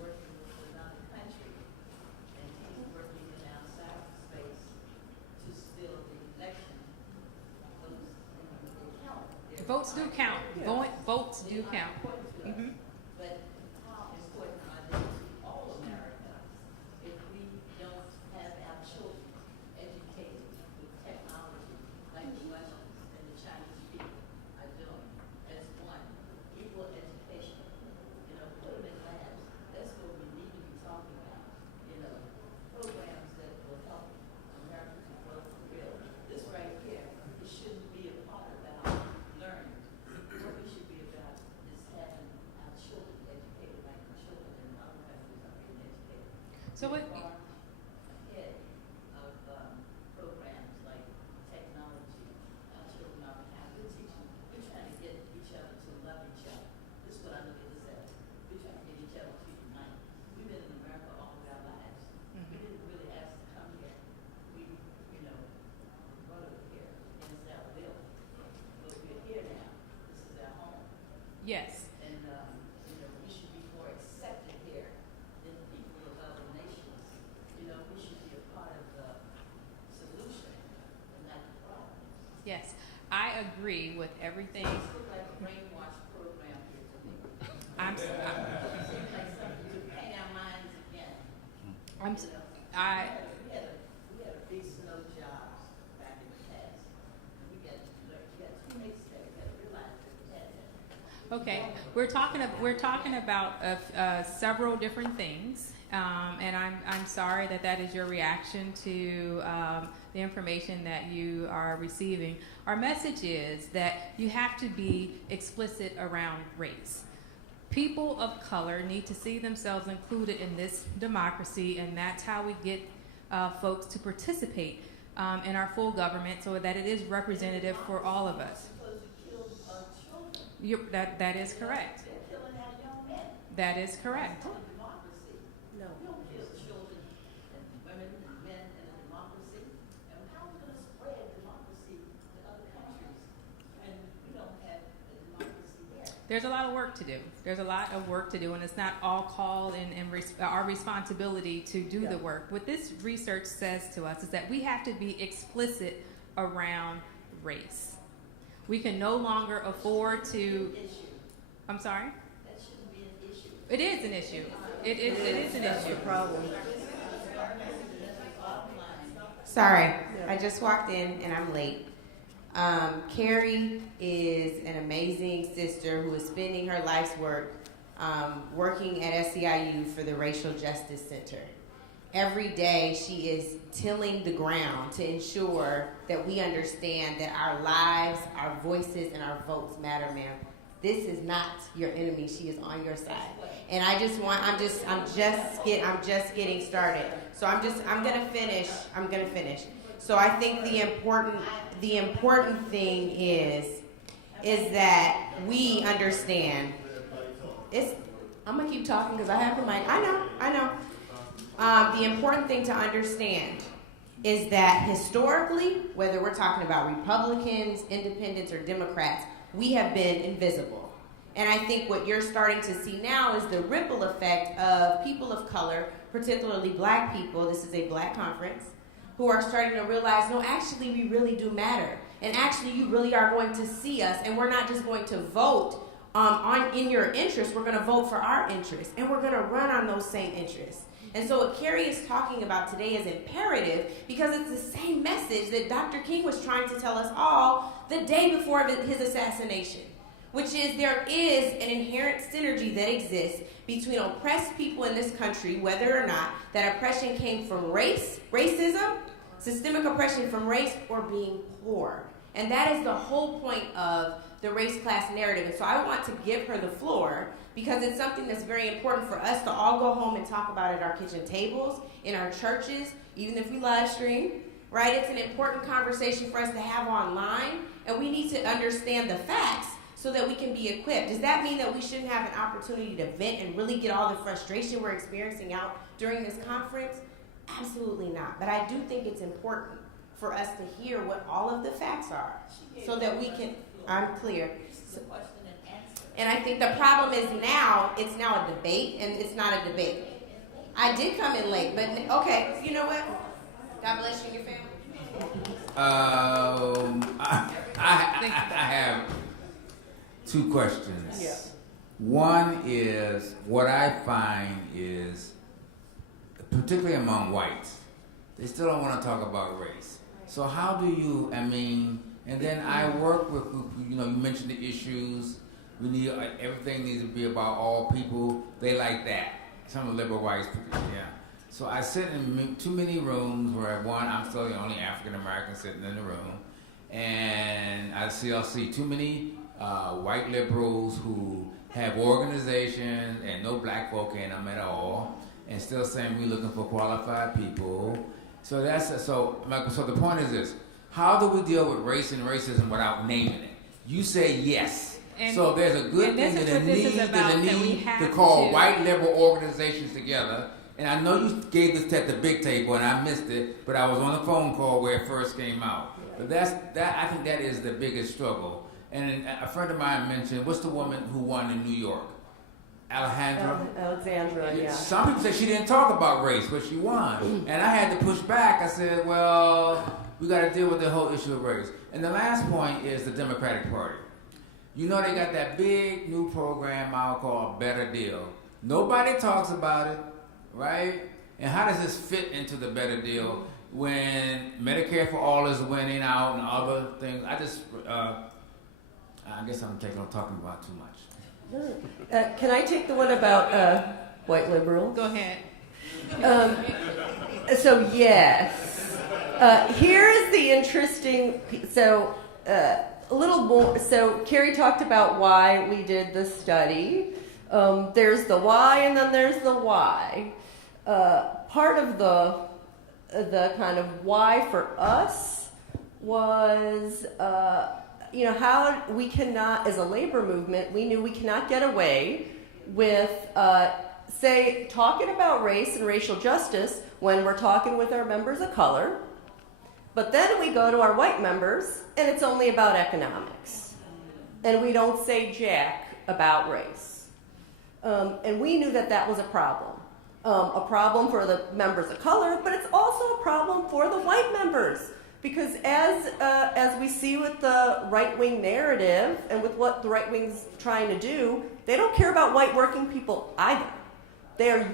working with another country, and he's working in our cyberspace to steal the election. Votes do count. Votes do count. Mm-hmm. But how important are they to all Americans if we don't have our children educated with technology like the Russians and the Chinese people are doing? As one, equal education. Put them in labs. That's what we need to be talking about. Programs that will help America to grow for real. This right here, it shouldn't be a part of our learning. What we should be about is having our children educated like the children in other countries are being educated. So what? We are ahead of programs like technology. Our children are behind. We're teaching. We're trying to get each other to love each other. This is what I look at this as. We're trying to get each other to unite. We've been in America all of our lives. We didn't really ask to come here. We, brought over here against our will. But we're here now. This is our home. Yes. And, we should be more accepted here than people of other nations. We should be a part of the solution and not the problem. Yes, I agree with everything. It's like a brainwash program here to me. I'm It seems like something to paint our minds again. We had a big snow jobs back in the past. And we got teammates there. We got to realize that we had that. Okay, we're talking about several different things, and I'm sorry that is your reaction to the information that you are receiving. Our message is that you have to be explicit around race. People of color need to see themselves included in this democracy, and that's how we get folks to participate in our full government so that it is representative for all of us. That is correct. They're killing our young men. That is correct. Democracy. No. We don't kill children and women and men in a democracy. And how are we going to spread democracy to other countries when we don't have a democracy here? There's a lot of work to do. There's a lot of work to do, and it's not all called and our responsibility to do the work. What this research says to us is that we have to be explicit around race. We can no longer afford to. I'm sorry? That shouldn't be an issue. It is an issue. It is an That's issue. the problem. Sorry, I just walked in and I'm late. Carrie is an amazing sister who is spending her life's work working at SEIU for the Racial Justice Center. Every day she is tilling the ground to ensure that we understand that our lives, our voices, and our votes matter, ma'am. This is not your enemy. She is on your side. And I'm just getting started. So I'm gonna finish. So I think the important thing is that we understand. I'm gonna keep talking because I have the mic. I know. The important thing to understand is that historically, whether we're talking about Republicans, Independents, or Democrats, we have been invisible. And I think what you're starting to see now is the ripple effect of people of color, particularly black people, this is a black conference, who are starting to realize, no, actually we really do matter. And actually you really are going to see us, and we're not just going to vote in your interest, we're going to vote for our interests, and we're going to run on those same interests. And so what Carrie is talking about today is imperative because it's the same message that Dr. King was trying to tell us all the day before his assassination, which is there is an inherent synergy that exists between oppressed people in this country, whether or not that oppression came from racism, systemic oppression from race, or being poor. And that is the whole point of the race-class narrative. And so I want to give her the floor because it's something that's very important for us to all go home and talk about at our kitchen tables, in our churches, even if we live stream, right? It's an important conversation for us to have online, and we need to understand the facts so that we can be equipped. Does that mean that we shouldn't have an opportunity to vent and really get all the frustration we're experiencing out during this conference? Absolutely not. But I do think it's important for us to hear what all of the facts are so that we can, I'm clear. And I think the problem is now, it's now a debate, and it's not a debate. I did come in late, but okay, you know what? God bless you and your family. I have two questions. Yeah. One is, what I find is, particularly among whites, they still don't want to talk about race. So how do you, and then I work with, you mentioned the issues. We need, everything needs to be about all people. They like that. Some of the liberal whites, yeah. So I sit in too many rooms where I'm still the only African American sitting in the room, and I'll see too many white liberals who have organizations and no black folk in them at all, and still saying we're looking for qualified people. So the point is this: how do we deal with race and racism without naming it? You say yes. So there's a good thing and a need to call white liberal organizations together. And I know you gave this at the big table and I missed it, but I was on a phone call where it first came out. But I think that is the biggest struggle. And a friend of mine mentioned, what's the woman who won in New York? Alexandra, yeah. Some people say she didn't talk about race, but she won. And I had to push back. I said, well, we got to deal with the whole issue of race. And the last point is the Democratic Party. You know they got that big new program out called Better Deal. Nobody talks about it, right? And how does this fit into the Better Deal when Medicare for All is winning out and other things? I guess I'm talking about too much. Can I take the one about white liberals? Go ahead. So yes, here is the interesting. A little more. So Carrie talked about why we did the study. There's the why, and then there's the why. Part of the kind of why for us was, how we cannot, as a labor movement, we knew we cannot get away with, talking about race and racial justice when we're talking with our members of color. But then we go to our white members, and it's only about economics. And we don't say jack about race. And we knew that was a problem. A problem for the members of color, but it's also a problem for the white members. Because as we see with the right-wing narrative and with what the right wing's trying to do, they don't care about white working people either. They're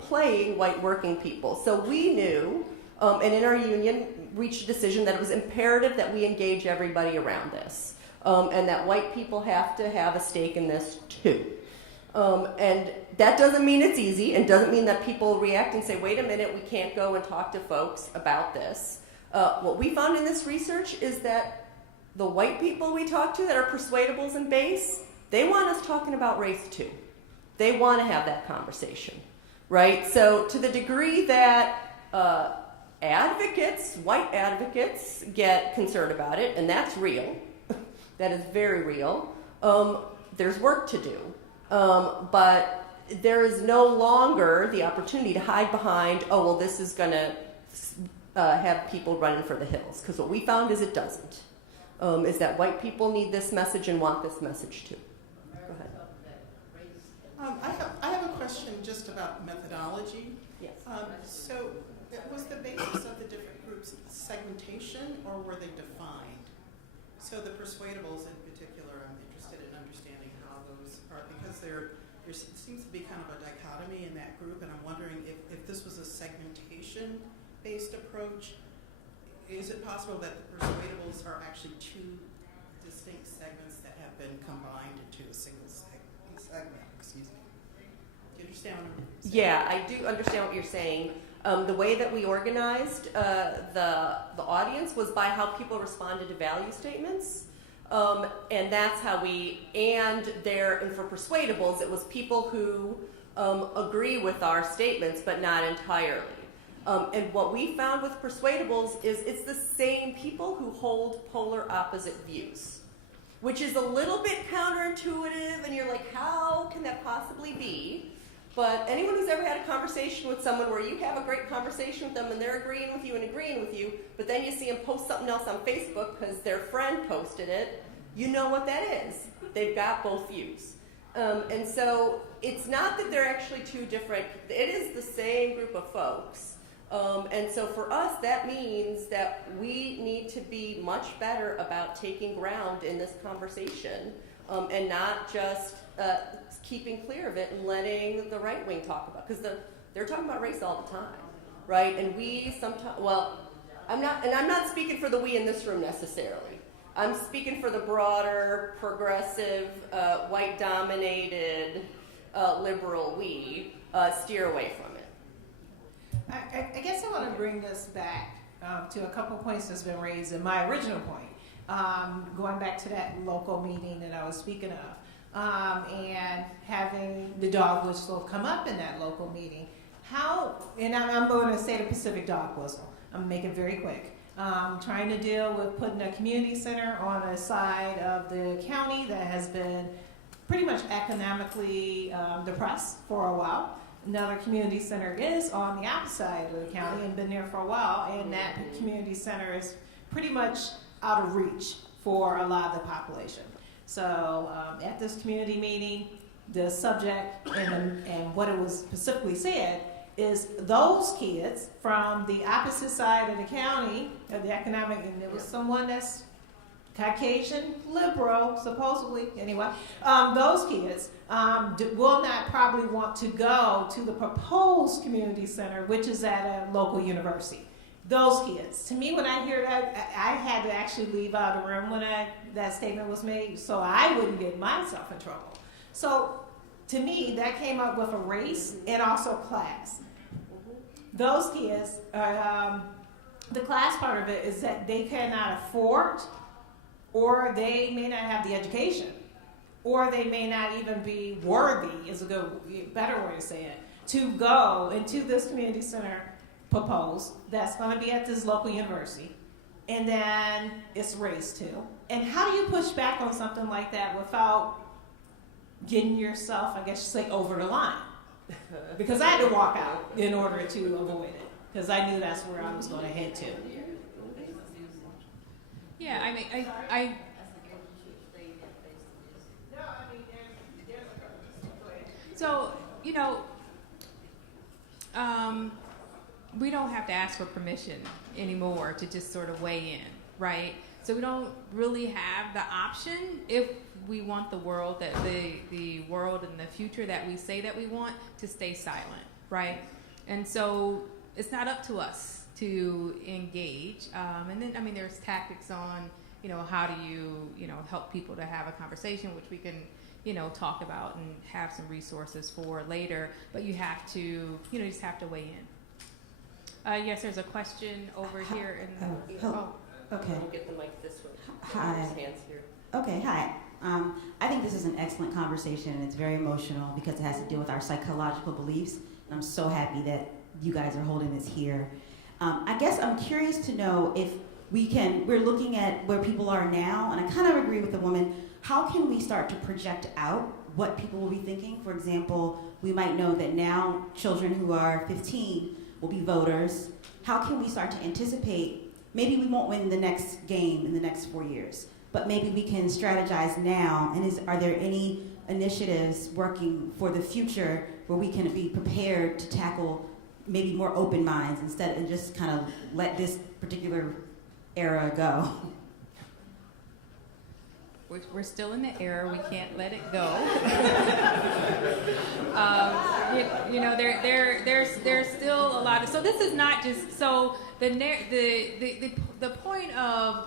playing white working people. So we knew, and in our union, reached a decision that it was imperative that we engage everybody around this, and that white people have to have a stake in this too. And that doesn't mean it's easy, and doesn't mean that people react and say, wait a minute, we can't go and talk to folks about this. What we found in this research is that the white people we talk to that are persuadables and base, they want us talking about race too. They want to have that conversation, right? So to the degree that white advocates get concerned about it, and that's real, that is very real, there's work to do. But there is no longer the opportunity to hide behind, oh, well, this is going to have people running for the hills. Because what we found is it doesn't. Is that white people need this message and want this message too. Go ahead. I have a question just about methodology. Yes. So was the basis of the different groups segmentation, or were they defined? So the persuadables in particular, I'm interested in understanding how those are, because there seems to be kind of a dichotomy in that group, and I'm wondering if this was a segmentation-based approach. Is it possible that the persuadables are actually two distinct segments that have been combined into a single segment? Excuse me. Do you understand what I'm saying? Yeah, I do understand what you're saying. The way that we organized the audience was by how people responded to value statements. And that's how and for persuadables, it was people who agree with our statements, but not entirely. And what we found with persuadables is it's the same people who hold polar opposite views, which is a little bit counterintuitive, and you're like, how can that possibly be? But anyone who's ever had a conversation with someone where you have a great conversation with them and they're agreeing with you and agreeing with you, but then you see them post something else on Facebook because their friend posted it, you know what that is. They've got both views. And so it's not that they're actually two different, it is the same group of folks. And so for us, that means that we need to be much better about taking ground in this conversation and not just keeping clear of it and letting the right wing talk about, because they're talking about race all the time, right? And we sometimes, I'm not speaking for the we in this room necessarily. I'm speaking for the broader, progressive, white-dominated, liberal we steer away from it. I guess I want to bring this back to a couple points that's been raised in my original point, going back to that local meeting that I was speaking of. And having the dog whistle come up in that local meeting. And I'm going to say the Pacific dog whistle. I'm going to make it very quick. Trying to deal with putting a community center on a side of the county that has been pretty much economically depressed for a while. Another community center is on the opposite side of the county and been there for a while, and that community center is pretty much out of reach for a lot of the population. So at this community meeting, the subject and what it was specifically said is those kids from the opposite side of the county, of the economic, and it was someone that's Caucasian, liberal, supposedly, anyway, those kids will not probably want to go to the proposed community center, which is at a local university. Those kids. To me, when I hear that, I had to actually leave out of the room when that statement was made so I wouldn't get myself in trouble. So to me, that came up with a race and also class. Those kids, the class part of it is that they cannot afford, or they may not have the education, or they may not even be worthy, is a better way to say it, to go into this community center proposed that's going to be at this local university, and then it's race too. And how do you push back on something like that without getting yourself, I guess you say, over the line? Because I had to walk out in order to avoid it, because I knew that's where I was going to head to. Yeah, I mean, I so, we don't have to ask for permission anymore to just sort of weigh in, right? So we don't really have the option if we want the world that the world and the future that we say that we want to stay silent, right? And so it's not up to us to engage. And then, I mean, there's tactics on, you know, how do you, you know, help people to have a conversation, which we can, you know, talk about and have some resources for later. But you have to, you know, you just have to weigh in. Yes, there's a question over here. Okay. We'll get the mic this way. Hi. There's hands here. Okay, hi. I think this is an excellent conversation, and it's very emotional because it has to do with our psychological beliefs. And I'm so happy that you guys are holding this here. I guess I'm curious to know if we're looking at where people are now, and I kind of agree with the woman. How can we start to project out what people will be thinking? For example, we might know that now children who are 15 will be voters. How can we start to anticipate, maybe we won't win the next game in the next 4 years, but maybe we can strategize now, and are there any initiatives working for the future where we can be prepared to tackle maybe more open minds instead and just kind of let this particular era go? We're still in the era. We can't let it go. You know, there's still a lot of. So this is not just so the point of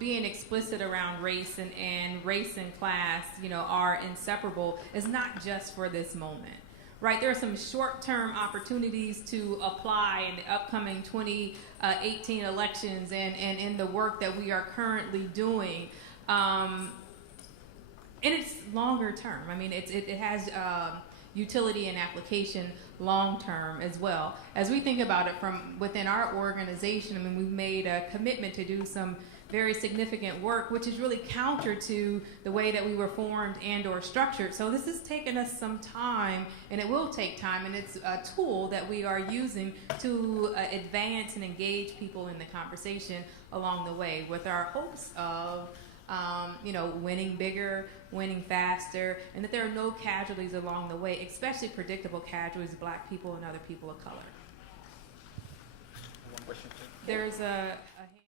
being explicit around race and race and class, you know, are inseparable. Is not just for this moment. Right, there are some short-term opportunities to apply in the upcoming 2018 elections and in the work that we are currently doing. And it's longer term. I mean, it has utility and application long term as well. As we think about it from within our organization, I mean, we've made a commitment to do some very significant work, which is really counter to the way that we were formed and or structured. So this has taken us some time, and it will take time, and it's a tool that we are using to advance and engage people in the conversation along the way with our hopes of you know, winning bigger, winning faster, and that there are no casualties along the way, especially predictable casualties, Black people and other people of color. One question. There's a